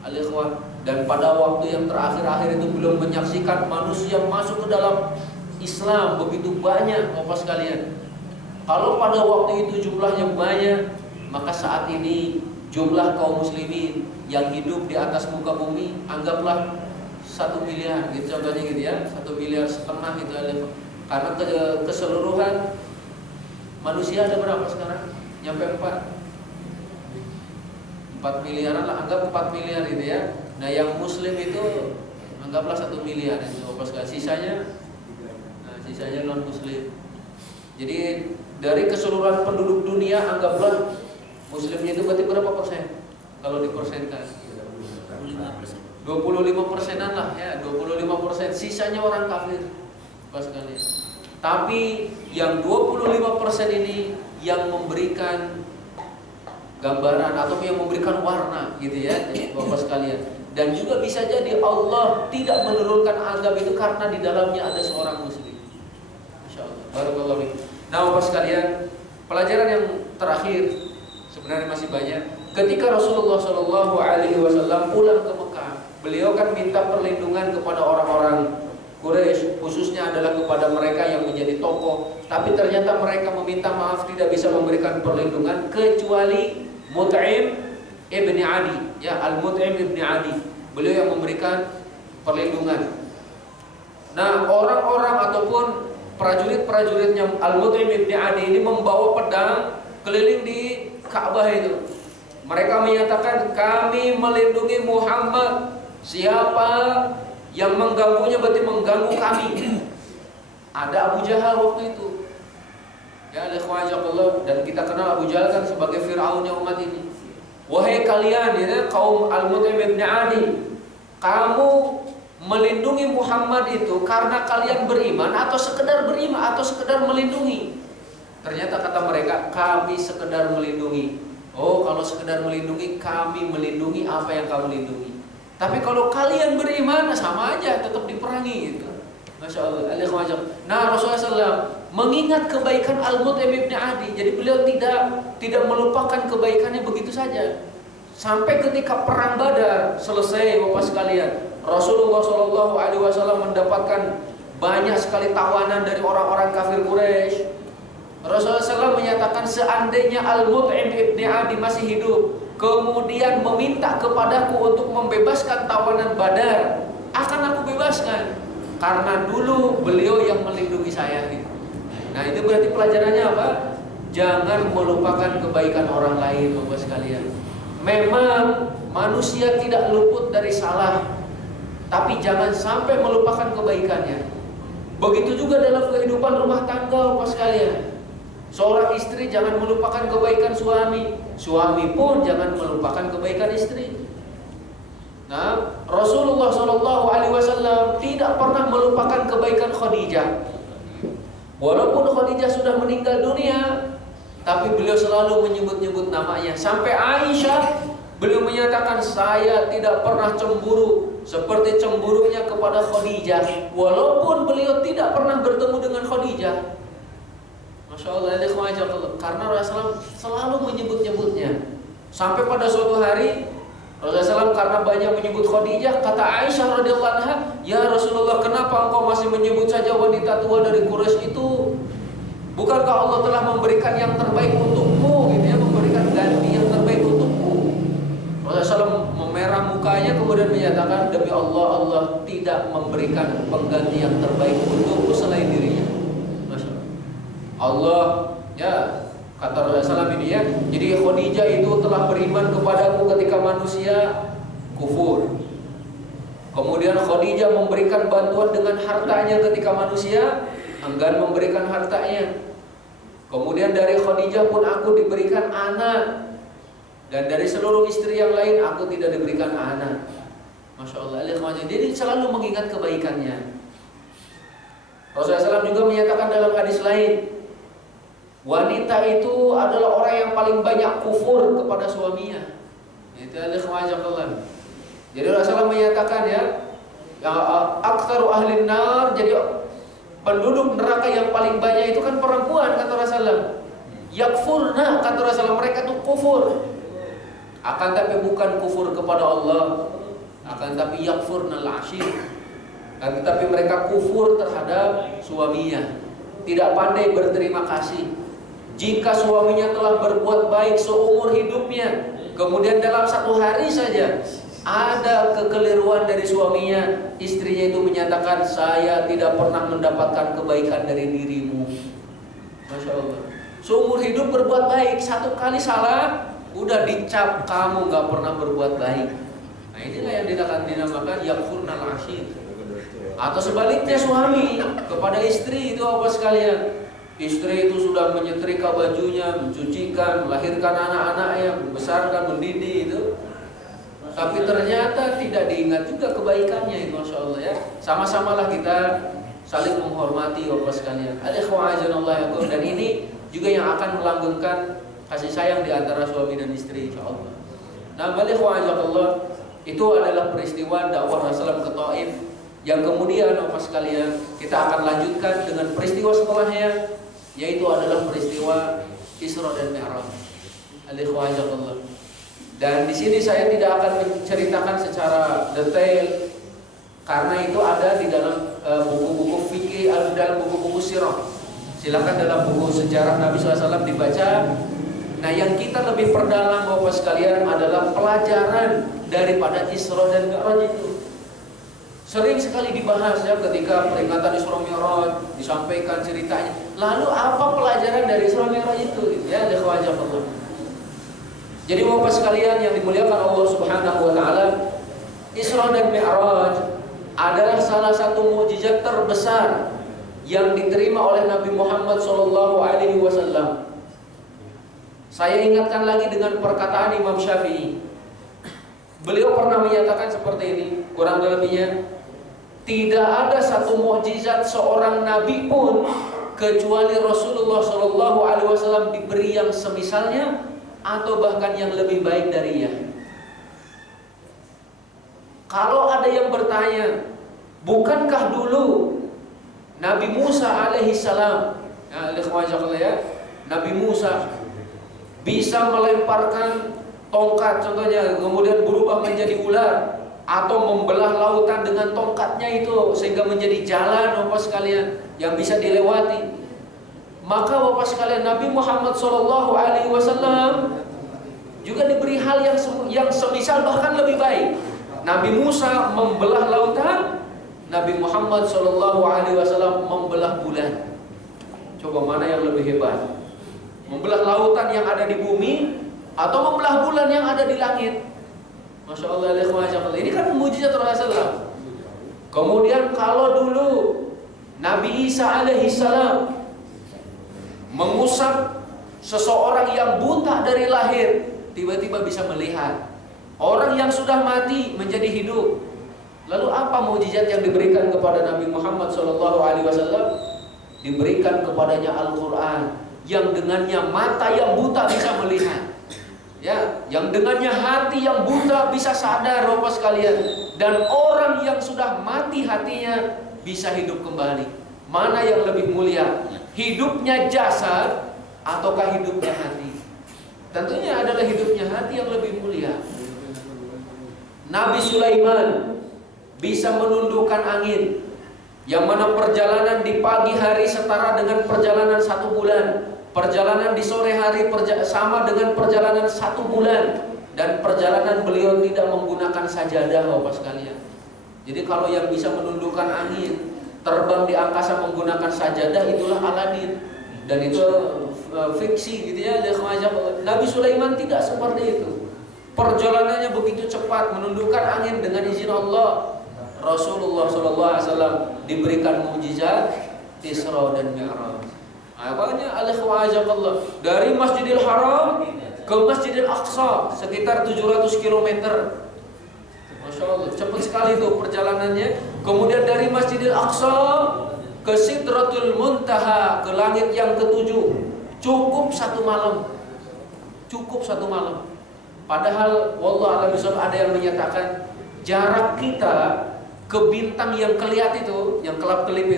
Alaihissalam. Dan pada waktu yang terakhir-akhir itu belum menyaksikan manusia masuk ke dalam Islam begitu banyak Bapak sekalian. Kalau pada waktu itu jumlahnya banyak, maka saat ini jumlah kaum muslimin yang hidup di atas muka bumi anggaplah 1 miliar gitu, contohnya gitu ya, 1,5 miliar gitu. Karena keseluruhan manusia ada berapa sekarang? Nyampe 4 miliaran lah, anggap 4 miliar gitu ya. Nah yang muslim itu anggaplah 1 miliar itu Bapak sekalian. Sisanya non muslim. Jadi dari keseluruhan penduduk dunia anggaplah muslimnya itu berarti berapa persen? Kalau dipersenkan 25%an lah ya, 25%. Sisanya orang kafir Bapak sekalian. Tapi yang 25% ini yang memberikan gambaran atau yang memberikan warna gitu ya Bapak sekalian. Dan juga bisa jadi Allah tidak menurunkan azab itu karena di dalamnya ada seorang muslim. Masya Allah. Barakallahu fiik. Nah Bapak sekalian, pelajaran yang terakhir sebenarnya masih banyak. Ketika Rasulullah Shallallahu Alaihi Wasallam pulang ke Mekah, beliau kan minta perlindungan kepada orang-orang Quraisy, khususnya adalah kepada mereka yang menjadi tokoh. Tapi ternyata mereka meminta maaf, tidak bisa memberikan perlindungan kecuali Mut'im ibni Adi, ya Al-Mut'im ibni Adi, beliau yang memberikan perlindungan. Nah orang-orang ataupun prajurit-prajuritnya Al-Mut'im ibni Adi ini membawa pedang keliling di Ka'bah itu. Mereka menyatakan kami melindungi Muhammad. Siapa yang mengganggunya berarti mengganggu kami. Ada Abu Jahal waktu itu. Ya alaihissalam. Dan kita kenal Abu Jahal kan sebagai Fir'aunnya umat ini. Wahai kalian ya, kaum Al-Mut'im ibn Adi, kamu melindungi Muhammad itu karena kalian beriman atau sekedar beriman atau sekedar melindungi? Ternyata kata mereka, kami sekedar melindungi. Oh, kalau sekedar melindungi, kami melindungi apa yang kamu lindungi. Tapi kalau kalian beriman, sama aja, tetap diperangi gitu. Masya Allah. Nah Rasulullah SAW mengingat kebaikan Al-Mut'im ibn Adi, jadi beliau tidak melupakan kebaikannya begitu saja. Sampai ketika perang Badar selesai Bapak sekalian, Rasulullah SAW mendapatkan banyak sekali tawanan dari orang-orang kafir Quraisy. Rasulullah SAW menyatakan seandainya Al-Mut'im ibni Adi masih hidup, kemudian meminta kepadaku untuk membebaskan tawanan Badar, akan aku bebaskan, karena dulu beliau yang melindungi saya. Nah itu berarti pelajarannya apa? Jangan melupakan kebaikan orang lain, Bapak sekalian. Memang manusia tidak luput dari salah, tapi jangan sampai melupakan kebaikannya. Begitu juga dalam kehidupan rumah tangga, Bapak sekalian. Seorang istri jangan melupakan kebaikan suami, suami pun jangan melupakan kebaikan istri. Nah, Rasulullah SAW tidak pernah melupakan kebaikan Khadijah. Walaupun Khadijah sudah meninggal dunia, tapi beliau selalu menyebut-nyebut namanya. Sampai Aisyah, beliau menyatakan, saya tidak pernah cemburu seperti cemburunya kepada Khadijah, walaupun beliau tidak pernah bertemu dengan Khadijah. Masya Allah, karena Rasulullah selalu menyebut-nyebutnya. Sampai pada suatu hari Rasulullah SAW karena banyak menyebut Khadijah, kata Aisyah radhiyallahu anha, ya Rasulullah, kenapa engkau masih menyebut saja wanita tua dari Quraisy itu? Bukankah Allah telah memberikan yang terbaik untukmu, gitu ya, memberikan ganti yang terbaik untukmu? Rasulullah SAW memerah mukanya kemudian menyatakan, demi Allah, Allah tidak memberikan pengganti yang terbaik untukku selain dirinya. Allah, ya, kata Rasulullah SAW ini ya, jadi Khadijah itu telah beriman kepadaku ketika manusia kufur. Kemudian Khadijah memberikan bantuan dengan hartanya ketika manusia enggan memberikan hartanya. Kemudian dari Khadijah pun aku diberikan anak, dan dari seluruh istri yang lain aku tidak diberikan anak. Masya Allah, jadi selalu mengingat kebaikannya. Rasulullah SAW juga menyatakan dalam hadis lain, wanita itu adalah orang yang paling banyak kufur kepada suaminya. Itu adalah. Jadi Rasulullah menyatakan ya, aktsaru ahlin nar, jadi penduduk neraka yang paling banyak itu kan perempuan, kata Rasulullah. Yakfurna, kata Rasulullah, mereka itu kufur. Akan tapi bukan kufur kepada Allah, akan tapi yakfurnal ashir. Akan tapi mereka kufur terhadap suaminya, tidak pandai berterima kasih. Jika suaminya telah berbuat baik seumur hidupnya, kemudian dalam satu hari saja ada kekeliruan dari suaminya, istrinya itu menyatakan, saya tidak pernah mendapatkan kebaikan dari dirimu. Masya Allah. Seumur hidup berbuat baik, satu kali salah udah dicap kamu nggak pernah berbuat baik. Nah inilah yang dinamakan yakfurnal ashir. Atau sebaliknya suami kepada istri itu apa sekalian? Istri itu sudah menyetrika bajunya, mencucikan, melahirkan anak-anaknya, membesarkan, mendidik itu, tapi ternyata tidak diingat juga kebaikannya itu, Masya Allah ya. Sama-samalah kita saling menghormati Bapak sekalian. Dan ini juga yang akan melanggengkan kasih sayang di antara suami dan istri, insya Allah. Nah, itu adalah peristiwa dakwah Rasulullah ke Taif, yang kemudian Bapak sekalian kita akan lanjutkan dengan peristiwa setelahnya, yaitu adalah peristiwa Isra dan Mi'raj. Dan di sini saya tidak akan menceritakan secara detail karena itu ada di dalam buku-buku fikih, dalam buku-buku sirah. Silakan dalam buku sejarah Nabi SAW dibaca. Nah, yang kita lebih perdalam Bapak sekalian adalah pelajaran daripada Isra dan Mi'raj itu. Sering sekali dibahas ya ketika peringatan Isra Mi'raj, disampaikan ceritanya. Lalu apa pelajaran dari Isra Mi'raj itu? Ya, Allah. Jadi Bapak sekalian yang dimuliakan Allah Subhanahu wa taala, Isra dan Mi'raj adalah salah satu mukjizat terbesar yang diterima oleh Nabi Muhammad SAW. Saya ingatkan lagi dengan perkataan Imam Syafi'i. Beliau pernah menyatakan seperti ini, kurang lebihnya, tidak ada satu mukjizat seorang nabi pun kecuali Rasulullah SAW diberi yang semisalnya atau bahkan yang lebih baik darinya. Kalau ada yang bertanya, bukankah dulu Nabi Musa alaihissalam, ya, Nabi Musa bisa melemparkan tongkat contohnya, kemudian berubah menjadi ular, atau membelah lautan dengan tongkatnya itu sehingga menjadi jalan Bapak sekalian yang bisa dilewati. Maka Bapak sekalian, Nabi Muhammad SAW juga diberi hal yang semisal bahkan lebih baik. Nabi Musa membelah lautan, Nabi Muhammad SAW membelah bulan. Coba mana yang lebih hebat? Membelah lautan yang ada di bumi atau membelah bulan yang ada di langit? Masya Allah, ini kan mujizat Rasulullah. Kemudian kalau dulu Nabi Isa alaihissalam mengusap seseorang yang buta dari lahir, tiba-tiba bisa melihat. Orang yang sudah mati menjadi hidup. Lalu apa mukjizat yang diberikan kepada Nabi Muhammad SAW? Diberikan kepadanya Al-Quran, yang dengannya mata yang buta bisa melihat, ya, yang dengannya hati yang buta bisa sadar, Bapak sekalian, dan orang yang sudah mati hatinya bisa hidup kembali. Mana yang lebih mulia? Hidupnya jasad ataukah hidupnya hati? Tentunya adalah hidupnya hati yang lebih mulia. Nabi Sulaiman bisa menundukkan angin, yang mana perjalanan di pagi hari setara dengan perjalanan 1 bulan, perjalanan di sore hari sama dengan perjalanan 1 bulan, dan perjalanan beliau tidak menggunakan sajadah, Bapak sekalian. Jadi kalau yang bisa menundukkan angin, terbang di angkasa menggunakan sajadah, itulah Aladin, dan itu fiksi gitu ya. Nabi Sulaiman tidak seperti itu. Perjalanannya begitu cepat, menundukkan angin dengan izin Allah. Rasulullah SAW diberikan mukjizat Isra dan Mi'raj. Apanya? Al-Khwajakallah, dari Masjidil Haram ke Masjidil Aqsa sekitar 700 km. Masya Allah, cepat sekali itu perjalanannya. Kemudian dari Masjidil Aqsa ke Sidratul Muntaha, ke langit yang ke-7, cukup 1 malam. Cukup 1 malam. Padahal wallah alam ada yang menyatakan jarak kita ke bintang yang kelihatan itu, yang kelap-kelip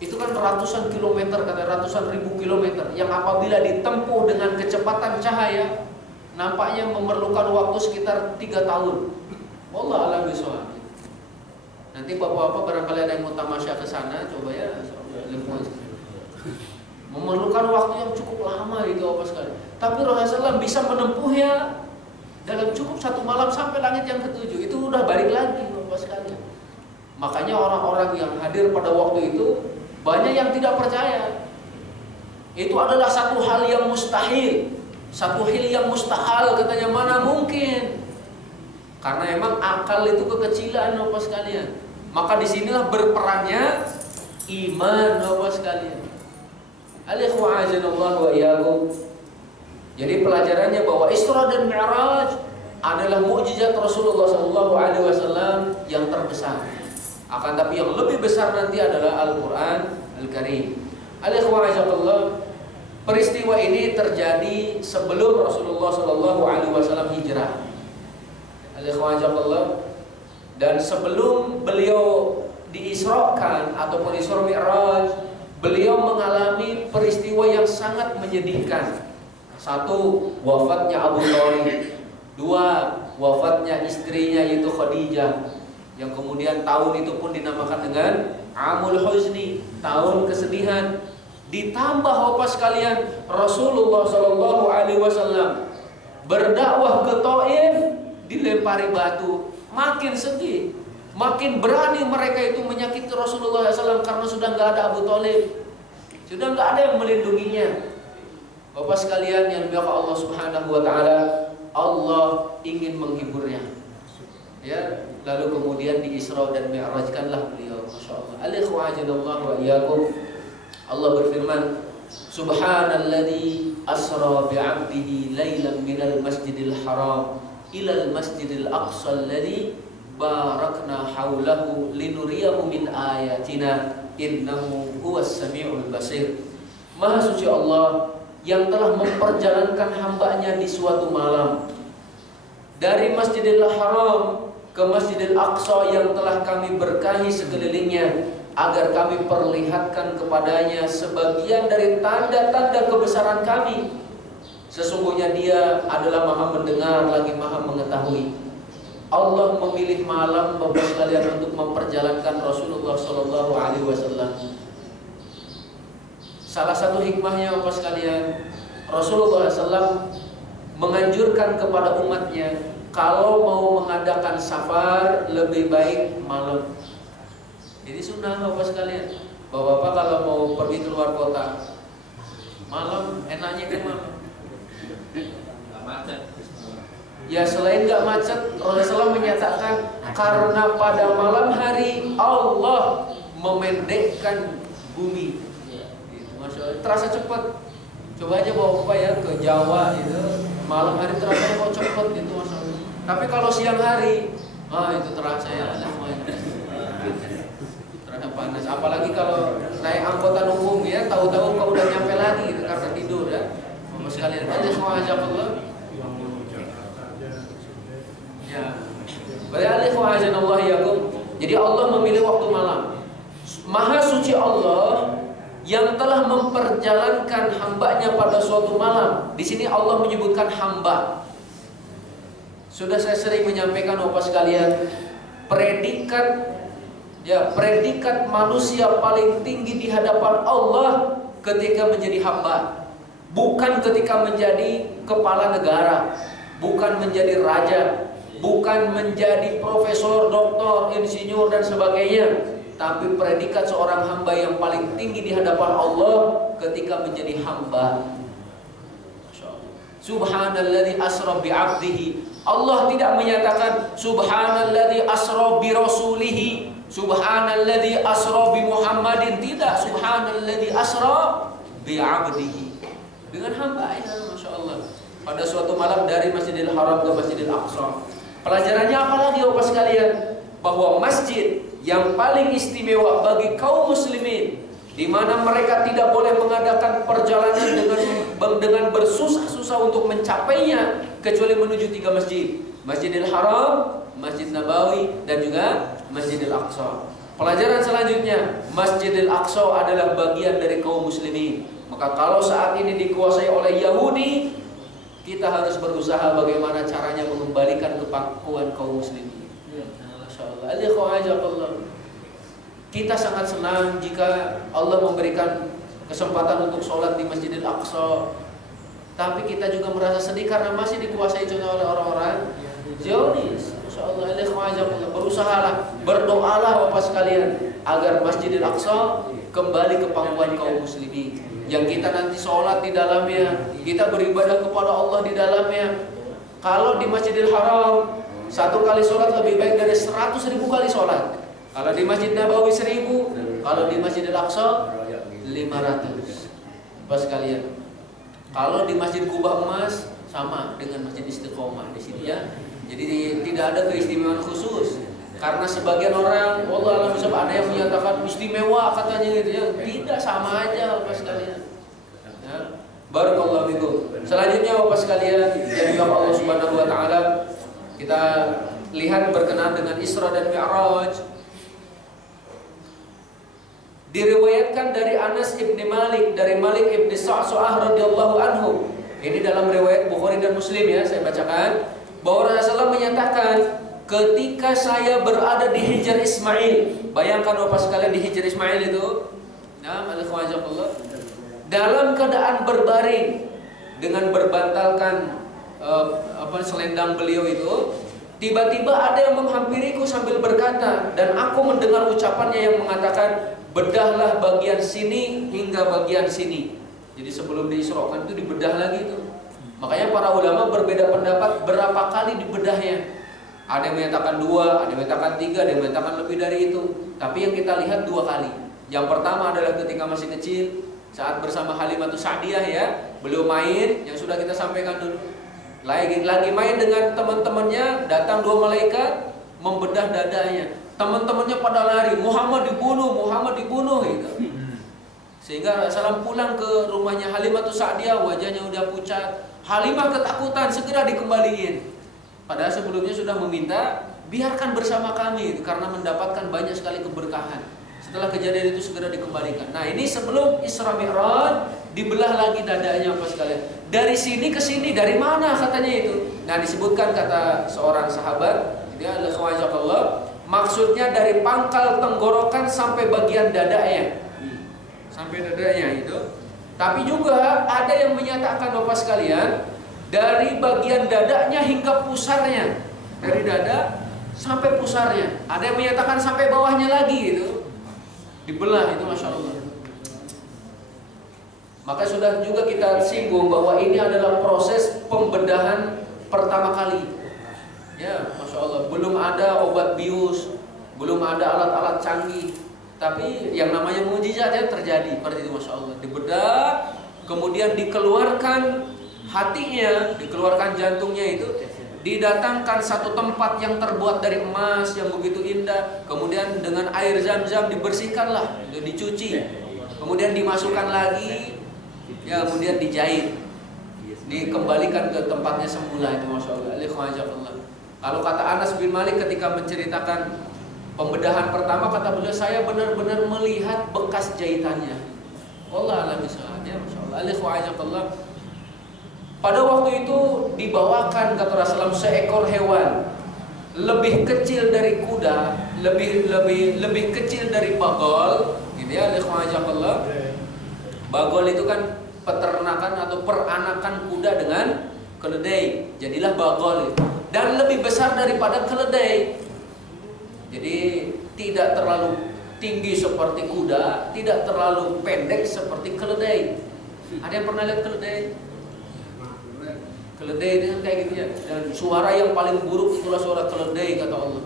itu kan ratusan kilometer, kata ratusan ribu kilometer, yang apabila ditempuh dengan kecepatan cahaya nampaknya memerlukan waktu sekitar 3 tahun. Wallah alam bisawab. Nanti bapak-bapak barangkali ada yang mau tamasya ke sana, coba ya, memerlukan waktu yang cukup lama itu apa sekali. Tapi Rasulullah bisa menempuhnya dalam cukup 1 malam sampai langit yang ke-7. Itu udah balik lagi, Bapak sekalian. Makanya orang-orang yang hadir pada waktu itu banyak yang tidak percaya. Itu adalah satu hal yang mustahil, satu hal yang mustahil, katanya mana mungkin. Karena emang akal itu kekecilan, Bapak sekalian. Maka disinilah berperannya iman, Bapak sekalian. Al-ikhwa'ajanallahu wa iyyakum. Jadi pelajarannya bahwa Isra dan Mi'raj adalah mukjizat Rasulullah SAW yang terbesar. Akan tapi yang lebih besar nanti adalah Al-Quran Al-Karim. Al-Ikhwa'ajakallah, peristiwa ini terjadi sebelum Rasulullah SAW hijrah. Al-Ikhwa'ajakallah, dan sebelum beliau diisrakan ataupun Isra Mi'raj, beliau mengalami peristiwa yang sangat menyedihkan. 1, wafatnya Abu Thalib. 2, wafatnya istrinya yaitu Khadijah, yang kemudian tahun itu pun dinamakan dengan Amul Huzni, tahun kesedihan. Ditambah Bapak sekalian, Rasulullah SAW berdakwah ke Taif, dilempari batu. Makin sedih, makin berani mereka itu menyakiti Rasulullah SAW karena sudah nggak ada Abu Thalib, sudah nggak ada yang melindunginya. Bapak sekalian yang dimuliakan Allah Subhanahu wa taala, Allah ingin menghiburnya. Ya, lalu kemudian di Isra dan Mi'rajkanlah beliau, masyaallah. Al-ikhwa'ajanallahu wa iyyakum. Allah berfirman, Subhanalladzi asra bi'abdihi lailan minal masjidil haram ilal masjidil aqsa alladzi barakna haulahu linuriyahu min ayatina innahu huwas samiul basir. Maha suci Allah yang telah memperjalankan hambanya di suatu malam dari Masjidil Haram ke Masjidil Aqsa yang telah kami berkahi sekelilingnya, agar kami perlihatkan kepadanya sebagian dari tanda-tanda kebesaran kami. Sesungguhnya Dia adalah Maha mendengar lagi Maha mengetahui. Allah memilih malam Bapak sekalian untuk memperjalankan Rasulullah SAW salah satu hikmahnya Bapak sekalian, Rasulullah SAW menganjurkan kepada umatnya kalau mau mengadakan safar lebih baik malam. Jadi sunnah Bapak sekalian, Bapak kalau mau pergi keluar kota malam, enaknya ke malam. Gak macet. Ya selain gak macet, Rasulullah menyatakan karena pada malam hari Allah memendekkan bumi. Gitu, Masya Allah, terasa cepat. Coba aja bawa Bapak ya ke Jawa gitu, malam hari terasa kok cepat gitu Masya Allah. Tapi kalau siang hari, itu terasa ya, terasa panas. Apalagi kalau naik angkutan umum ya, tahu-tahu kau udah nyampe lagi gitu, karena tidur ya. Bapak sekalian aja semua ajak Allah. Ya. Jadi Allah memilih waktu malam. Maha suci Allah yang telah memperjalankan hambanya pada suatu malam. Di sini Allah menyebutkan hamba. Sudah saya sering menyampaikan Bapak sekalian, predikat manusia paling tinggi di hadapan Allah ketika menjadi hamba, bukan ketika menjadi kepala negara, bukan menjadi raja, bukan menjadi profesor, doktor, insinyur dan sebagainya, tapi predikat seorang hamba yang paling tinggi di hadapan Allah ketika menjadi hamba. Subhanalladzi asra bi 'abdihi. Allah tidak menyatakan subhanalladzi asra bi rasulihi, subhanalladzi asra bi Muhammadin, tidak, subhanalladzi asra bi 'abdihi. Dengan hambanya, Masya Allah, pada suatu malam dari Masjidil Haram ke Masjidil Aqsa. Pelajarannya apa lagi Bapak sekalian? Bahwa masjid yang paling istimewa bagi kaum muslimin, di mana mereka tidak boleh mengadakan perjalanan dengan bersusah-susah untuk mencapainya kecuali menuju 3 masjid: Masjidil Haram, Masjid Nabawi, dan juga Masjidil Aqsa. Pelajaran selanjutnya, Masjidil Aqsa adalah bagian dari kaum muslimin. Maka kalau saat ini dikuasai oleh Yahudi, kita harus berusaha bagaimana caranya mengembalikan kepakuan kaum muslimin. Kita sangat senang jika Allah memberikan kesempatan untuk sholat di Masjidil Aqsa. Tapi kita juga merasa sedih karena masih dikuasai juga oleh orang-orang Zionis. Berusahalah, berdoalah Bapak sekalian agar Masjidil Aqsa kembali ke pangkuan kaum muslimin, yang kita nanti sholat di dalamnya, kita beribadah kepada Allah di dalamnya. Kalau di Masjidil Haram, 1 kali sholat lebih baik dari 100.000 kali sholat. Kalau di Masjid Nabawi 1000, kalau di Masjidil Aqsa 500. Bapak sekalian, kalau di Masjid Kubah Emas sama dengan Masjid Istiqomah di sini ya. Jadi tidak ada keistimewaan khusus. Karena sebagian orang, wallah alam bisawab, ada yang menyatakan istimewa katanya gitu ya. Tidak, sama aja Bapak sekalian. Ya. Barakallahu fikum. Selanjutnya Bapak sekalian, yang dimuliakan Allah Subhanahu wa taala, kita lihat berkenaan dengan Isra dan Mi'raj. Diriwayatkan dari Anas ibni Malik, dari Malik ibni Sa'su'ah radhiyallahu anhu. Ini dalam riwayat Bukhari dan Muslim ya, saya bacakan. Bahwa Rasulullah menyatakan, ketika saya berada di Hijr Ismail, bayangkan Bapak sekalian di Hijr Ismail itu, dalam keadaan berbaring dengan berbantalkan selendang beliau itu, tiba-tiba ada yang menghampiriku sambil berkata, dan aku mendengar ucapannya yang mengatakan, bedahlah bagian sini hingga bagian sini. Jadi sebelum diisrokan itu dibedah lagi itu. Makanya para ulama berbeda pendapat berapa kali dibedahnya. Ada yang menyatakan 2, ada yang menyatakan 3, ada yang menyatakan lebih dari itu. Tapi yang kita lihat 2 kali. Yang pertama adalah ketika masih kecil, saat bersama Halimatus Sa'diyah ya, beliau main, yang sudah kita sampaikan dulu. Lagi main dengan teman-temannya, datang 2 malaikat membedah dadanya. Teman-temannya pada lari, Muhammad dibunuh gitu. Sehingga Rasulullah pulang ke rumahnya Halimatus Sa'diyah, wajahnya udah pucat. Halimah ketakutan, segera dikembaliin. Padahal sebelumnya sudah meminta, biarkan bersama kami karena mendapatkan banyak sekali keberkahan. Setelah kejadian itu segera dikembalikan. Nah, ini sebelum Isra Mi'raj dibelah lagi dadanya Bapak sekalian. Dari sini ke sini, dari mana katanya itu? Nah, disebutkan kata seorang sahabat, dia adalah khawajakallah, maksudnya dari pangkal tenggorokan sampai bagian dadanya. Sampai dadanya itu Tapi juga ada yang menyatakan Bapak sekalian, dari bagian dadanya hingga pusarnya, dari dada sampai pusarnya. Ada yang menyatakan sampai bawahnya lagi itu, dibelah itu, masya Allah. Maka sudah juga kita singgung bahwa ini adalah proses pembedahan pertama kali. Ya, masya Allah. Belum ada obat bius, belum ada alat-alat canggih. Tapi yang namanya mukjizat yang terjadi seperti itu, masya Allah. Dibedah, kemudian dikeluarkan hatinya, dikeluarkan jantungnya itu, didatangkan satu tempat yang terbuat dari emas yang begitu indah, kemudian dengan air zam-zam dibersihkanlah, dicuci, kemudian dimasukkan lagi, ya kemudian dijahit, dikembalikan ke tempatnya semula itu, masya Allah. Kalau kata Anas bin Malik ketika menceritakan pembedahan pertama, kata beliau, saya benar-benar melihat bekas jahitannya. Wallah alam bisawabnya, masya Allah. Pada waktu itu dibawakan, kata Rasulullah, seekor hewan lebih kecil dari kuda, lebih kecil dari bagol, gitu ya. Bagol itu kan peternakan atau peranakan kuda dengan keledai, jadilah bagol itu. Dan lebih besar daripada keledai. Jadi tidak terlalu tinggi seperti kuda, tidak terlalu pendek seperti keledai. Ada yang pernah lihat keledai? Keledai itu kayak gitu ya. Dan suara yang paling buruk itulah suara keledai, kata Allah.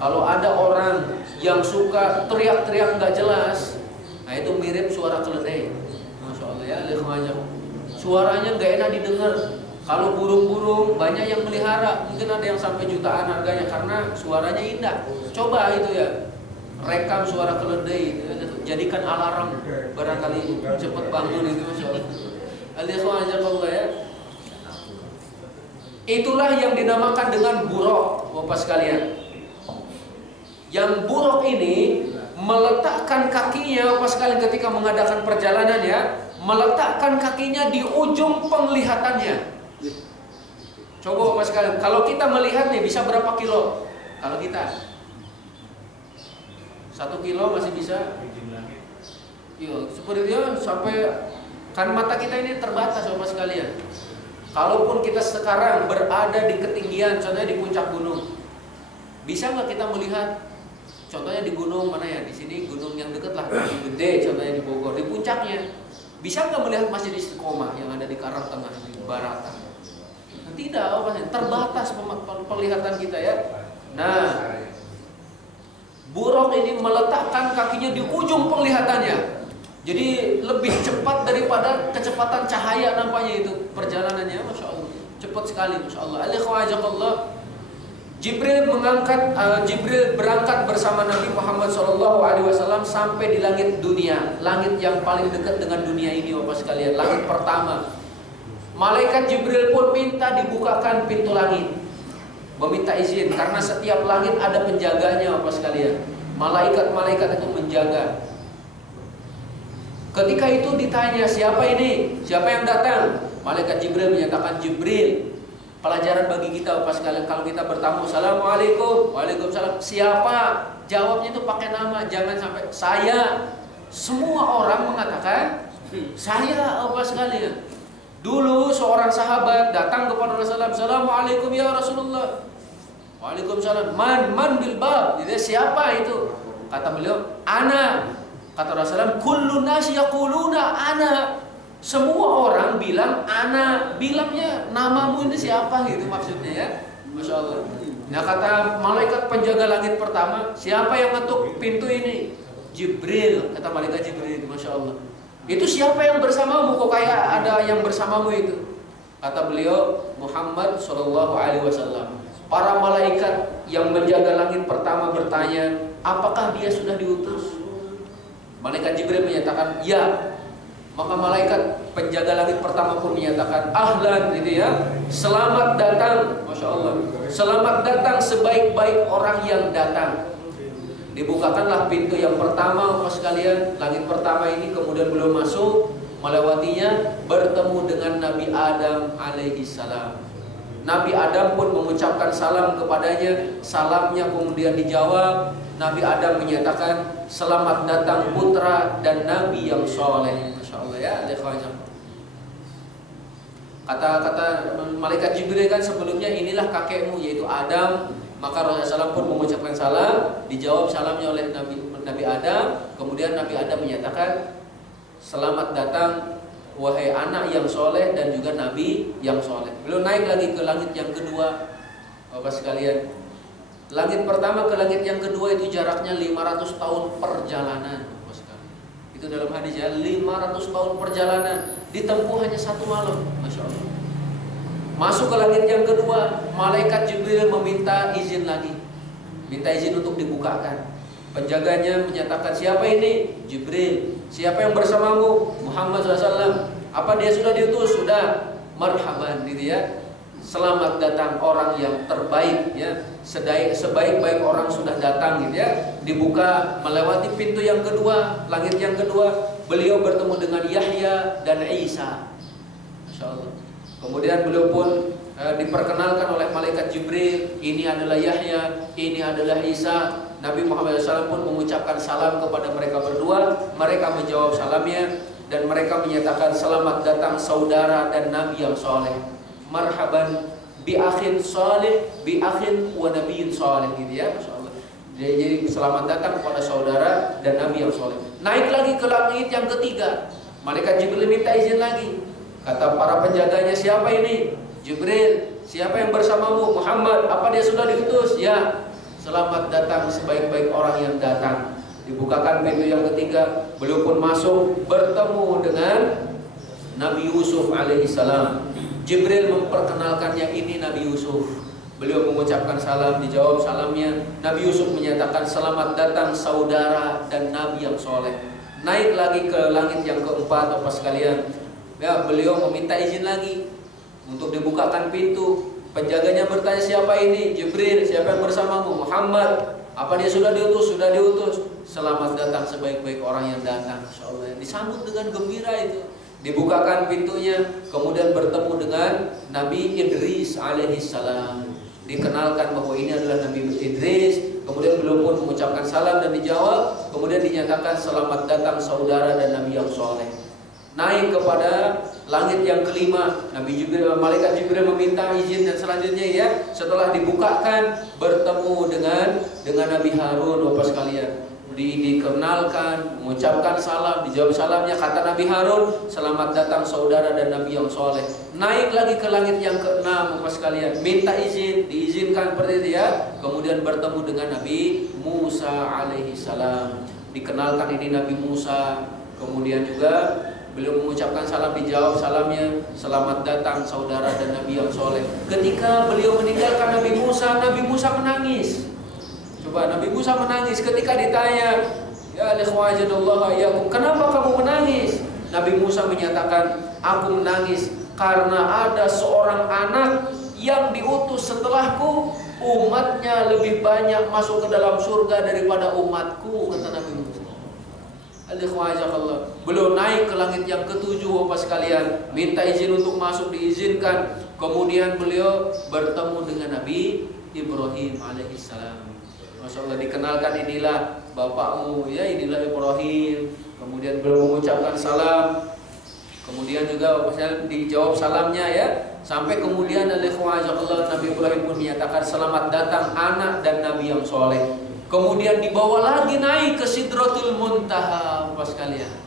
Kalau ada orang yang suka teriak-teriak nggak jelas, nah itu mirip suara keledai. Masya Allah ya, suaranya nggak enak didengar. Kalau burung-burung banyak yang melihara, mungkin ada yang sampai jutaan harganya karena suaranya indah. Coba itu ya, rekam suara keledai, jadikan alarm, barangkali cepat bangun itu, masya Allah. Ya. Itulah yang dinamakan dengan buruk, Bapak sekalian. Yang buruk ini meletakkan kakinya, Bapak sekalian, ketika mengadakan perjalanan ya, meletakkan kakinya di ujung penglihatannya. Coba Bapak sekalian, kalau kita melihat nih bisa berapa kilo? Kalau kita 1 kilo masih bisa. Iya, seperti itu sampai, kan mata kita ini terbatas Bapak sekalian. Kalaupun kita sekarang berada di ketinggian, contohnya di puncak gunung, bisa nggak kita melihat? Contohnya di gunung mana ya? Di sini gunung yang dekat lah, Gunung Gede, contohnya di Bogor, di puncaknya. Bisa nggak melihat Masjid Istiqomah yang ada di Karang Tengah di baratan? Tidak, terbatas penglihatan kita ya. Nah, buruk ini meletakkan kakinya di ujung penglihatannya. Jadi lebih cepat daripada kecepatan cahaya nampaknya itu perjalanannya, masya Allah, cepat sekali, masya Allah. Jibril berangkat bersama Nabi Muhammad SAW sampai di langit dunia, langit yang paling dekat dengan dunia ini, Bapak sekalian, langit pertama. Malaikat Jibril pun minta dibukakan pintu langit, meminta izin, karena setiap langit ada penjaganya, Bapak sekalian. Malaikat-malaikat itu menjaga. Ketika itu ditanya, siapa ini? Siapa yang datang? Malaikat Jibril menyatakan, Jibril. Pelajaran bagi kita, Bapak sekalian, kalau kita bertamu, Assalamualaikum. Waalaikumsalam. Siapa? Jawabnya itu pakai nama, jangan sampai saya. Semua orang mengatakan saya, Bapak sekalian. Dulu seorang sahabat datang kepada Rasulullah, Assalamualaikum ya Rasulullah. Waalaikumsalam. Man bil bab. Jadi siapa itu? Kata beliau, ana. Kata Rasulullah, kullu nasi yaquluna ana. Semua orang bilang ana, bilangnya namamu ini siapa gitu maksudnya ya. Masya Allah. Nah kata malaikat penjaga langit pertama, siapa yang ngetuk pintu ini? Jibril, kata malaikat Jibril, Masya Allah. Itu siapa yang bersamamu? Kok kayak ada yang bersamamu itu? Kata beliau, Muhammad SAW. Para malaikat yang menjaga langit pertama bertanya, apakah dia sudah diutus? Malaikat Jibril menyatakan, ya. Maka malaikat penjaga langit pertama pun menyatakan, ahlan, gitu ya. Selamat datang, Masya Allah. Selamat datang sebaik-baik orang yang datang. Dibukakanlah pintu yang pertama, Bapak sekalian, langit pertama ini, kemudian belum masuk, melewatinya, bertemu dengan Nabi Adam alaihi salam. Nabi Adam pun mengucapkan salam kepadanya, salamnya kemudian dijawab. Nabi Adam menyatakan, selamat datang putra dan Nabi yang soleh. Masya Allah Allah ya. Kata malaikat Jibril kan sebelumnya, inilah kakekmu yaitu Adam. Maka Rasulullah SAW pun mengucapkan salam, dijawab salamnya oleh Nabi Adam. Kemudian Nabi Adam menyatakan, selamat datang wahai anak yang soleh dan juga Nabi yang soleh. Beliau naik lagi ke langit yang kedua, Bapak sekalian. Langit pertama ke langit yang kedua itu jaraknya 500 tahun perjalanan, Bapak sekalian. Itu dalam hadis ya, 500 tahun perjalanan ditempuh hanya 1 malam, Masya Allah. Masuk ke langit yang kedua, malaikat Jibril meminta izin lagi, minta izin untuk dibukakan. Penjaganya menyatakan, siapa ini? Jibril. Siapa yang bersamamu? Muhammad SAW. Apa dia sudah diutus? Sudah. Marhaban, gitu ya. Selamat datang orang yang terbaik, ya. Sebaik-baik orang sudah datang, gitu ya. Dibuka, melewati pintu yang kedua, langit yang kedua. Beliau bertemu dengan Yahya dan Isa. Masya Allah. Kemudian beliau pun diperkenalkan oleh malaikat Jibril, ini adalah Yahya, ini adalah Isa. Nabi Muhammad SAW pun mengucapkan salam kepada mereka berdua. Mereka menjawab salamnya dan mereka menyatakan, selamat datang saudara dan Nabi yang soleh. Marhaban bi akhin soleh, bi akhin wa nabiyyin soleh, gitu ya, Masya Allah. Jadi selamat datang kepada saudara dan Nabi yang soleh. Naik lagi ke langit yang ketiga, malaikat Jibril minta izin lagi. Kata para penjaganya, siapa ini? Jibril. Siapa yang bersamamu? Muhammad. Apa dia sudah diutus? Ya. Selamat datang sebaik-baik orang yang datang. Dibukakan pintu yang ketiga, beliau pun masuk, bertemu dengan Nabi Yusuf alaihissalam. Jibril memperkenalkannya, ini Nabi Yusuf. Beliau mengucapkan salam, dijawab salamnya. Nabi Yusuf menyatakan, selamat datang saudara dan Nabi yang soleh. Naik lagi ke langit yang keempat, Bapak sekalian. Ya, beliau meminta izin lagi untuk dibukakan pintu. Penjaganya bertanya, siapa ini? Jibril. Siapa yang bersamamu? Muhammad. Apa dia sudah diutus? Sudah diutus. Selamat datang sebaik-baik orang yang datang. Insyaallah. Disambut dengan gembira itu. Dibukakan pintunya, kemudian bertemu dengan Nabi Idris alaihissalam. Dikenalkan bahwa ini adalah Nabi Idris. Kemudian beliau pun mengucapkan salam dan dijawab. Kemudian dinyatakan, selamat datang saudara dan Nabi yang soleh. Naik kepada langit yang kelima, malaikat Jibril meminta izin dan selanjutnya ya, setelah dibukakan bertemu dengan Nabi Harun, Bapak sekalian. Dikenalkan, mengucapkan salam, dijawab salamnya. Kata Nabi Harun, selamat datang saudara dan Nabi yang soleh. Naik lagi ke langit yang keenam, Bapak sekalian, minta izin, diizinkan seperti itu ya. Kemudian bertemu dengan Nabi Musa alaihissalam. Dikenalkan ini Nabi Musa. Kemudian juga beliau mengucapkan salam, dijawab salamnya, selamat datang saudara dan Nabi yang soleh. Ketika beliau meninggalkan Nabi Musa menangis. Coba, Nabi Musa menangis ketika ditanya, ya ikhwanallah ya, kenapa kamu menangis? Nabi Musa menyatakan, aku menangis karena ada seorang anak yang diutus setelahku, umatnya lebih banyak masuk ke dalam surga daripada umatku, kata Nabi Musa. Beliau naik ke langit yang ketujuh, Bapak sekalian, minta izin untuk masuk, diizinkan. Kemudian beliau bertemu dengan Nabi Ibrahim alaihissalam. Masya Allah, dikenalkan, inilah bapakmu, ya, inilah Ibrahim. Kemudian beliau mengucapkan salam. Kemudian juga dijawab salamnya ya. Sampai kemudian Nabi Ibrahim pun menyatakan, selamat datang anak dan Nabi yang soleh. Kemudian dibawa lagi naik ke Sidratul Muntaha, Bapak sekalian.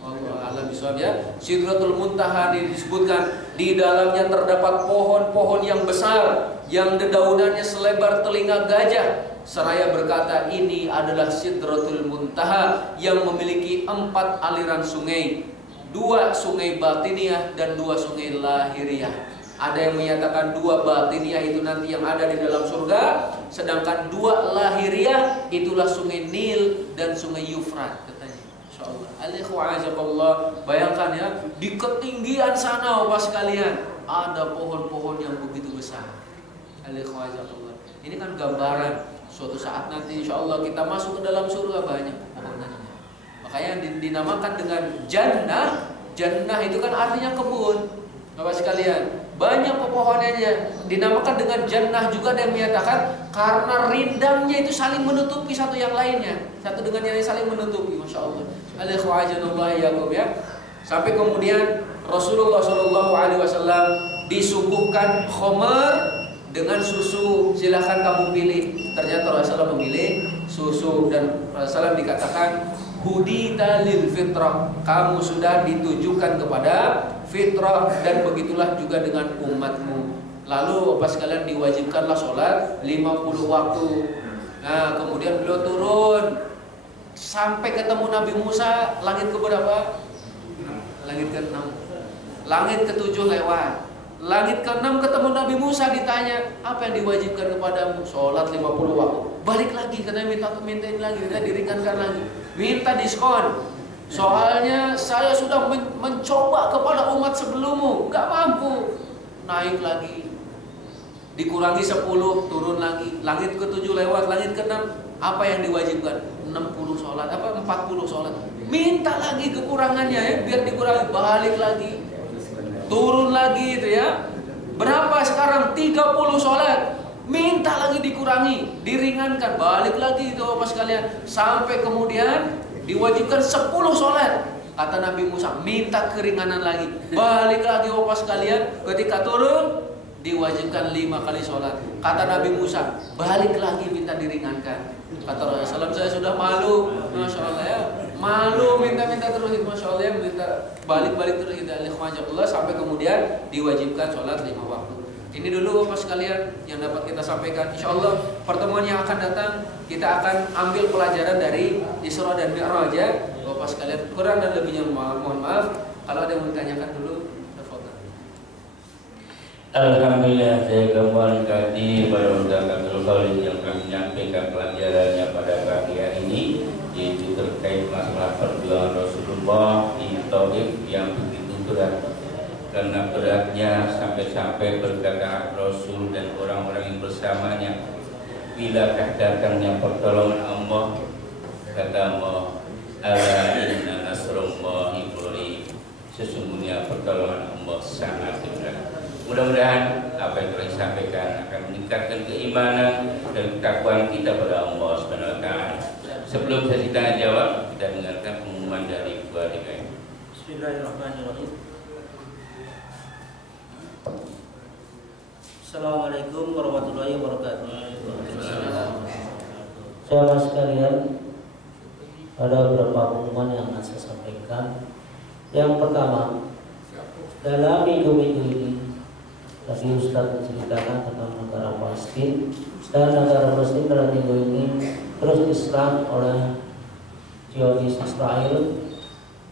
Allah alam bisawab ya. Sidratul Muntaha disebutkan di dalamnya terdapat pohon-pohon yang besar yang dedaunannya selebar telinga gajah. Seraya berkata, ini adalah Sidratul Muntaha yang memiliki 4 aliran sungai, 2 sungai batiniah dan 2 sungai lahiriah. Ada yang menyatakan 2 batiniah itu nanti yang ada di dalam surga, sedangkan 2 lahiriah itulah sungai Nil dan sungai Yufrat, katanya. Insyaallah. Alaikumsalam. Bayangkan ya, di ketinggian sana, Bapak sekalian, ada pohon-pohon yang begitu besar. Alaikumsalam. Ini kan gambaran suatu saat nanti insyaallah kita masuk ke dalam surga, banyak pohonannya. Makanya dinamakan dengan jannah. Jannah itu kan artinya kebun, Bapak sekalian. Banyak pepohonannya, dinamakan dengan jannah. Juga ada yang menyatakan karena rindangnya itu saling menutupi satu yang lainnya, satu dengan yang lain saling menutupi. Masya Allah. Alaikumsalam ya. Sampai kemudian Rasulullah SAW disuguhkan khamar dengan susu, silahkan kamu pilih. Ternyata Rasulullah memilih susu, dan Rasulullah dikatakan hudita lil fitrah, kamu sudah ditujukan kepada fitrah, dan begitulah juga dengan umatmu. Lalu pas kalian diwajibkanlah sholat 50 waktu. Nah kemudian beliau turun sampai ketemu Nabi Musa, langit ke berapa? Langit ke-6. Langit ke-7 lewat. Langit ke-6 ketemu Nabi Musa, ditanya, apa yang diwajibkan kepadamu? Sholat 50 waktu. Balik lagi, katanya mintain lagi, kita diringankan lagi. Minta diskon. Soalnya saya sudah mencoba kepada umat sebelummu, nggak mampu. Naik lagi. Dikurangi 10, turun lagi. Langit ke-7 lewat, langit ke-6, apa yang diwajibkan? 60 sholat, 40 sholat. Minta lagi kekurangannya ya, biar dikurangi. Balik lagi. Turun lagi itu ya. Berapa sekarang? 30 sholat. Minta lagi dikurangi, diringankan. Balik lagi itu Bapak sekalian. Sampai kemudian diwajibkan 10 sholat. Kata Nabi Musa, minta keringanan lagi. Balik lagi Bapak sekalian. Ketika turun, diwajibkan 5 kali sholat. Kata Nabi Musa, balik lagi minta diringankan. Kata Rasulullah, saya sudah malu. Masya Allah ya. Malu minta-minta terus, Masya Allah ya, minta balik-balik terus kita Allah, sampai kemudian diwajibkan sholat 5 waktu. Ini dulu Bapak sekalian yang dapat kita sampaikan. Insya Allah pertemuan yang akan datang kita akan ambil pelajaran dari Isra dan Mi'raj ya. Bapak sekalian, kurang dan lebihnya mohon maaf. Kalau ada yang mau ditanyakan dulu, alhamdulillah, saya kembali tadi pada undangan Al-Khalid yang kami menyampaikan pelajarannya pada pagi hari ini, yaitu terkait masalah perjuangan Rasulullah di Taif yang begitu berat. Karena beratnya sampai-sampai berkata Rasul dan orang-orang yang bersamanya, bilakah datangnya pertolongan Allah? Kata Allah, ala inna nasrullahi qarib, sesungguhnya pertolongan Allah sangat dekat. Mudah-mudahan apa yang telah disampaikan akan meningkatkan keimanan dan ketakwaan kita pada Allah Subhanahu wa taala. Sebelum sesi tanya jawab, kita dengarkan pengumuman dari Ketua DKM. Bismillahirrahmanirrahim. Assalamualaikum warahmatullahi wabarakatuh. Saudara sekalian, ada beberapa pengumuman yang akan saya sampaikan. Yang pertama, dalam minggu-minggu ini tadi Ustaz menceritakan tentang negara Palestina, dan negara Palestina dalam minggu ini terus diserang oleh Zionis Israel,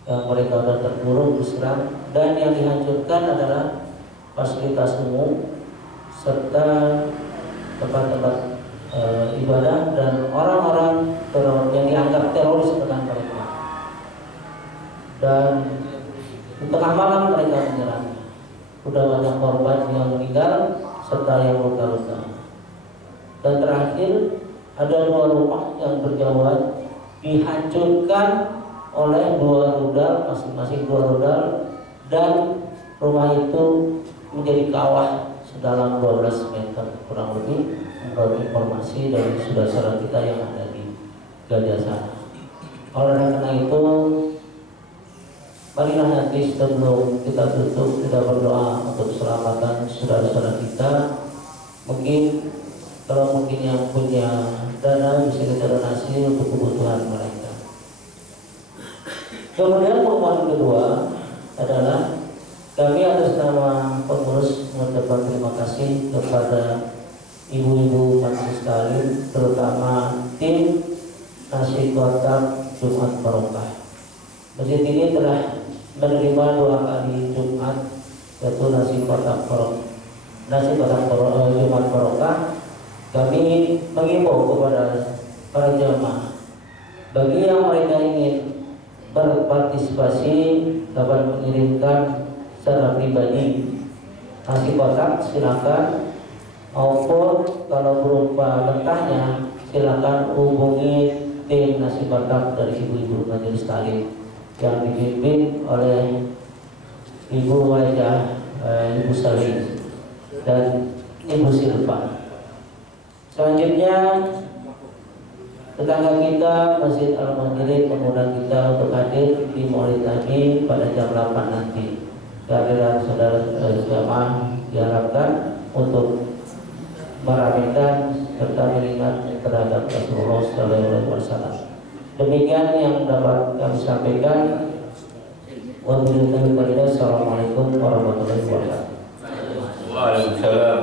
yang mereka sudah terburuk diserang, dan yang dihancurkan adalah fasilitas umum serta tempat-tempat ibadah dan orang-orang yang dianggap teroris dengan mereka. Dan di tengah malam mereka menyerang. Sudah banyak korban yang meninggal serta yang luka-luka. Dan terakhir ada 2 rumah yang berjauhan dihancurkan oleh 2 rudal, masing-masing 2 rudal, dan rumah itu menjadi kawah sedalam 12 meter kurang lebih, menurut informasi dari saudara kita yang ada di Gajah sana. Oleh karena itu, marilah nanti sebelum kita tutup kita berdoa untuk keselamatan saudara-saudara kita. Mungkin kalau mungkin yang punya dana bisa kita donasi untuk kebutuhan mereka. Kemudian pengumuman kedua adalah kami atas nama pengurus mengucapkan terima kasih kepada ibu-ibu majelis taklim, terutama tim Nasi Kotak Jumat Barokah. Masjid ini telah menerima 2 kali Jumat, yaitu Nasi Kotak Jumat Barokah. Kami mengimbau kepada para jamaah, bagi yang mereka ingin berpartisipasi dapat mengirimkan secara pribadi nasi kotak, silakan, maupun kalau berupa mentahnya silakan hubungi tim nasi kotak dari ibu-ibu majelis taklim yang dipimpin oleh Ibu Wajah, Ibu Salim dan Ibu Silva. Selanjutnya tetangga kita, Masjid Al-Muhajirin mengundang kita untuk hadir di Maulid Nabi pada jam 8 nanti. Kehadiran saudara jamaah diharapkan untuk meramaikan serta mengingat terhadap Rasulullah SAW. Demikian yang dapat kami sampaikan. Wassalamualaikum warahmatullahi wabarakatuh. Waalaikumsalam.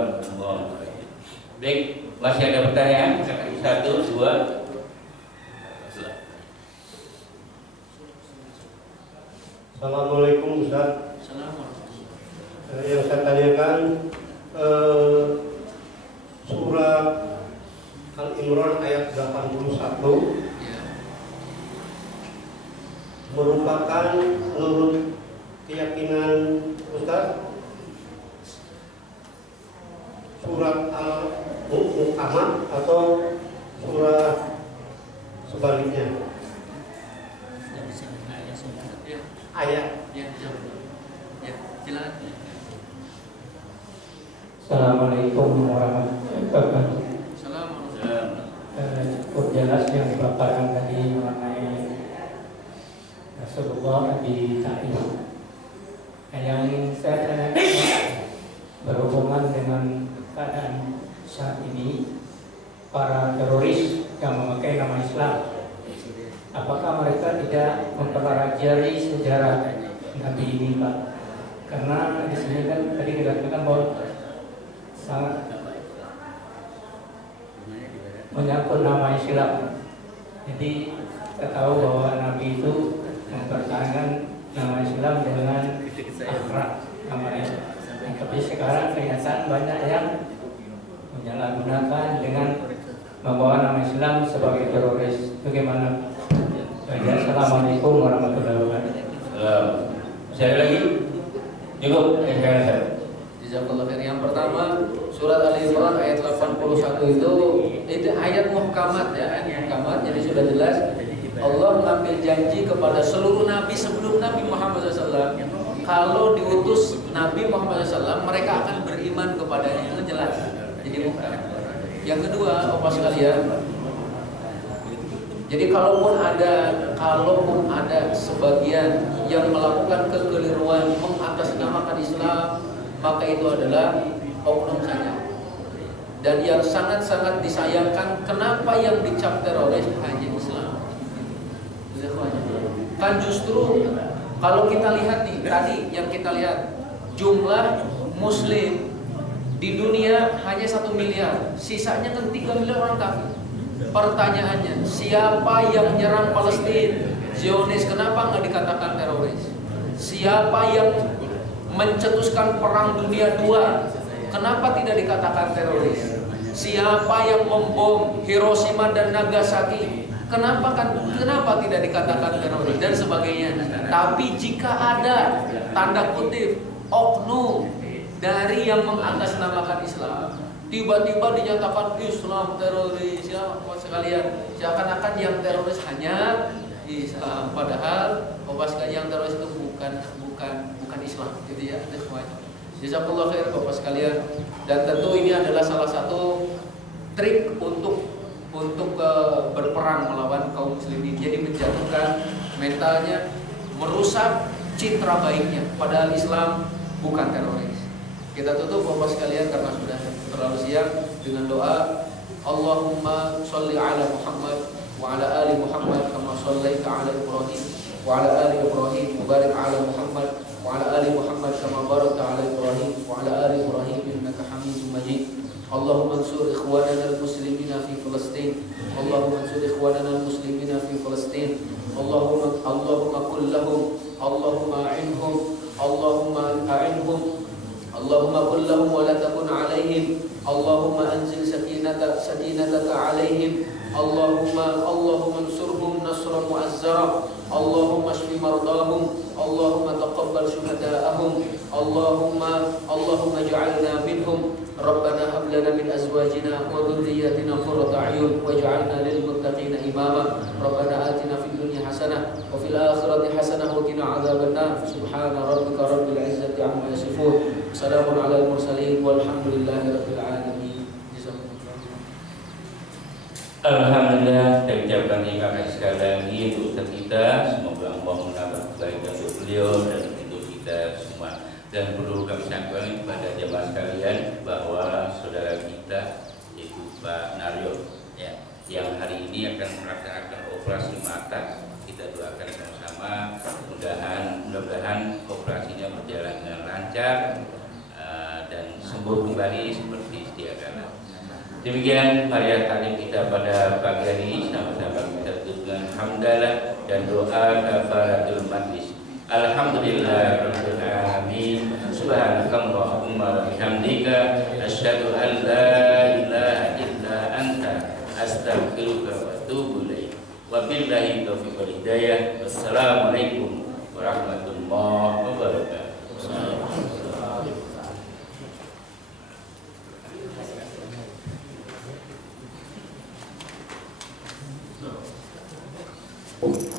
Baik, masih ada pertanyaan? 1, 2. Assalamualaikum Ustaz. Yang saya tanyakan surat Al-Imran ayat 81 merupakan menurut keyakinan Ustaz surat Al-Mu'amah atau surat sebaliknya? Ayat. Assalamualaikum warahmatullahi wabarakatuh. Cukup jelas yang dipaparkan tadi mengenai Rasulullah di Taif. Yang saya tanyakan berhubungan dengan keadaan saat ini, para teroris yang memakai nama Islam, apakah mereka tidak mempelajari sejarah Nabi ini, Pak? Karena di sini kan tadi dikatakan bahwa sangat menyangkut nama Islam. Jadi kita tahu bahwa Nabi itu mempertahankan nama Islam dengan akhlak namanya. Tapi sekarang kenyataan banyak yang menyalahgunakan dengan membawa nama Islam sebagai teroris. Bagaimana? Assalamualaikum warahmatullahi wabarakatuh. Saya lagi cukup. Jazakallah khair. Yang pertama, surat Al-Imran ayat 81 itu ayat muhkamat ya, ayat muhkamat. Jadi sudah jelas Allah mengambil janji kepada seluruh nabi sebelum Nabi Muhammad SAW. Kalau diutus Nabi Muhammad SAW, mereka akan beriman kepadanya. Itu jelas. Jadi muhkamat. Yang kedua, Bapak sekalian, jadi kalaupun ada sebagian yang melakukan kekeliruan mengatasnamakan Islam, maka itu adalah oknum saja. Dan yang sangat-sangat disayangkan, kenapa yang dicap teroris hanya Islam? Kan justru kalau kita lihat nih, tadi yang kita lihat jumlah Muslim di dunia hanya 1 miliar, sisanya kan 3 miliar orang kafir. Pertanyaannya, siapa yang nyerang Palestina? Zionis, kenapa nggak dikatakan teroris? Siapa yang mencetuskan perang dunia 2? Kenapa tidak dikatakan teroris? Siapa yang membom Hiroshima dan Nagasaki? Kenapa tidak dikatakan teroris dan sebagainya? Tapi jika ada tanda kutip oknum dari yang mengatasnamakan Islam, tiba-tiba dinyatakan Islam teroris, ya sekalian, seakan-akan yang teroris hanya Islam, padahal Bapak yang teroris itu bukan Islam, gitu ya. Jazakallah khair Bapak sekalian. Dan tentu ini adalah salah satu trik untuk berperang melawan kaum muslimin. Jadi menjatuhkan mentalnya, merusak citra baiknya. Padahal Islam bukan teroris. Kita tutup Bapak sekalian karena sudah terlalu siang dengan doa Allahumma sholli ala Muhammad wa ala ali Muhammad kama shallaita ala Ibrahim wa ala ali Ibrahim wa barik ala Muhammad wa ala ali Muhammad kama barakta ala Ibrahim wa ala ali Ibrahim innaka Hamidum Majid. Allahumma ansur ikhwanana al-muslimina fi Palestin. Allahumma ansur ikhwanana al-muslimina fi Palestin. Allahumma qul lahum, Allahumma a'inhum, Allahumma a'inhum, Allahumma qul lahum wa la takun 'alaihim. Allahumma anzil sakinataka 'alaihim. Allahumma ansurhum nasran mu'azzara. Allahumma shfi mardahum. Allahumma taqabbal syuhada'ahum. Allahumma ij'alna minhum. Rabbana hab lana min azwajina wa dhurriyyatina qurrata a'yun waj'alna lil muttaqina imama. Rabbana atina fid dunya hasanah wa fil akhirati hasanah wa qina adzabannar. Subhana rabbika rabbil izzati amma yasifun. Salamun alal mursalin walhamdulillahi rabbil alamin. Alhamdulillah, kita ucapkan terima kasih sekali lagi untuk Ustaz kita. Semoga Allah menambah kebaikan untuk beliau dan untuk kita semua. Dan perlu kami sampaikan kepada jemaah sekalian bahwa saudara kita yaitu Pak Naryo ya, yang hari ini akan melaksanakan operasi mata. Kita doakan sama-sama, mudah-mudahan operasinya berjalan dengan lancar dan sembuh kembali seperti sedia kala. Demikian karya taklim kita pada pagi hari ini, sama-sama kita tutup dengan hamdalah dan doa kafaratul majlis. Alhamdulillahirabbil alamin. Subhanakallahumma wa bihamdika asyhadu an la ilaha illa anta astaghfiruka wa atubu ilaik. Wabillahi taufiq wal hidayah. Wassalamualaikum warahmatullahi wabarakatuh. Oh.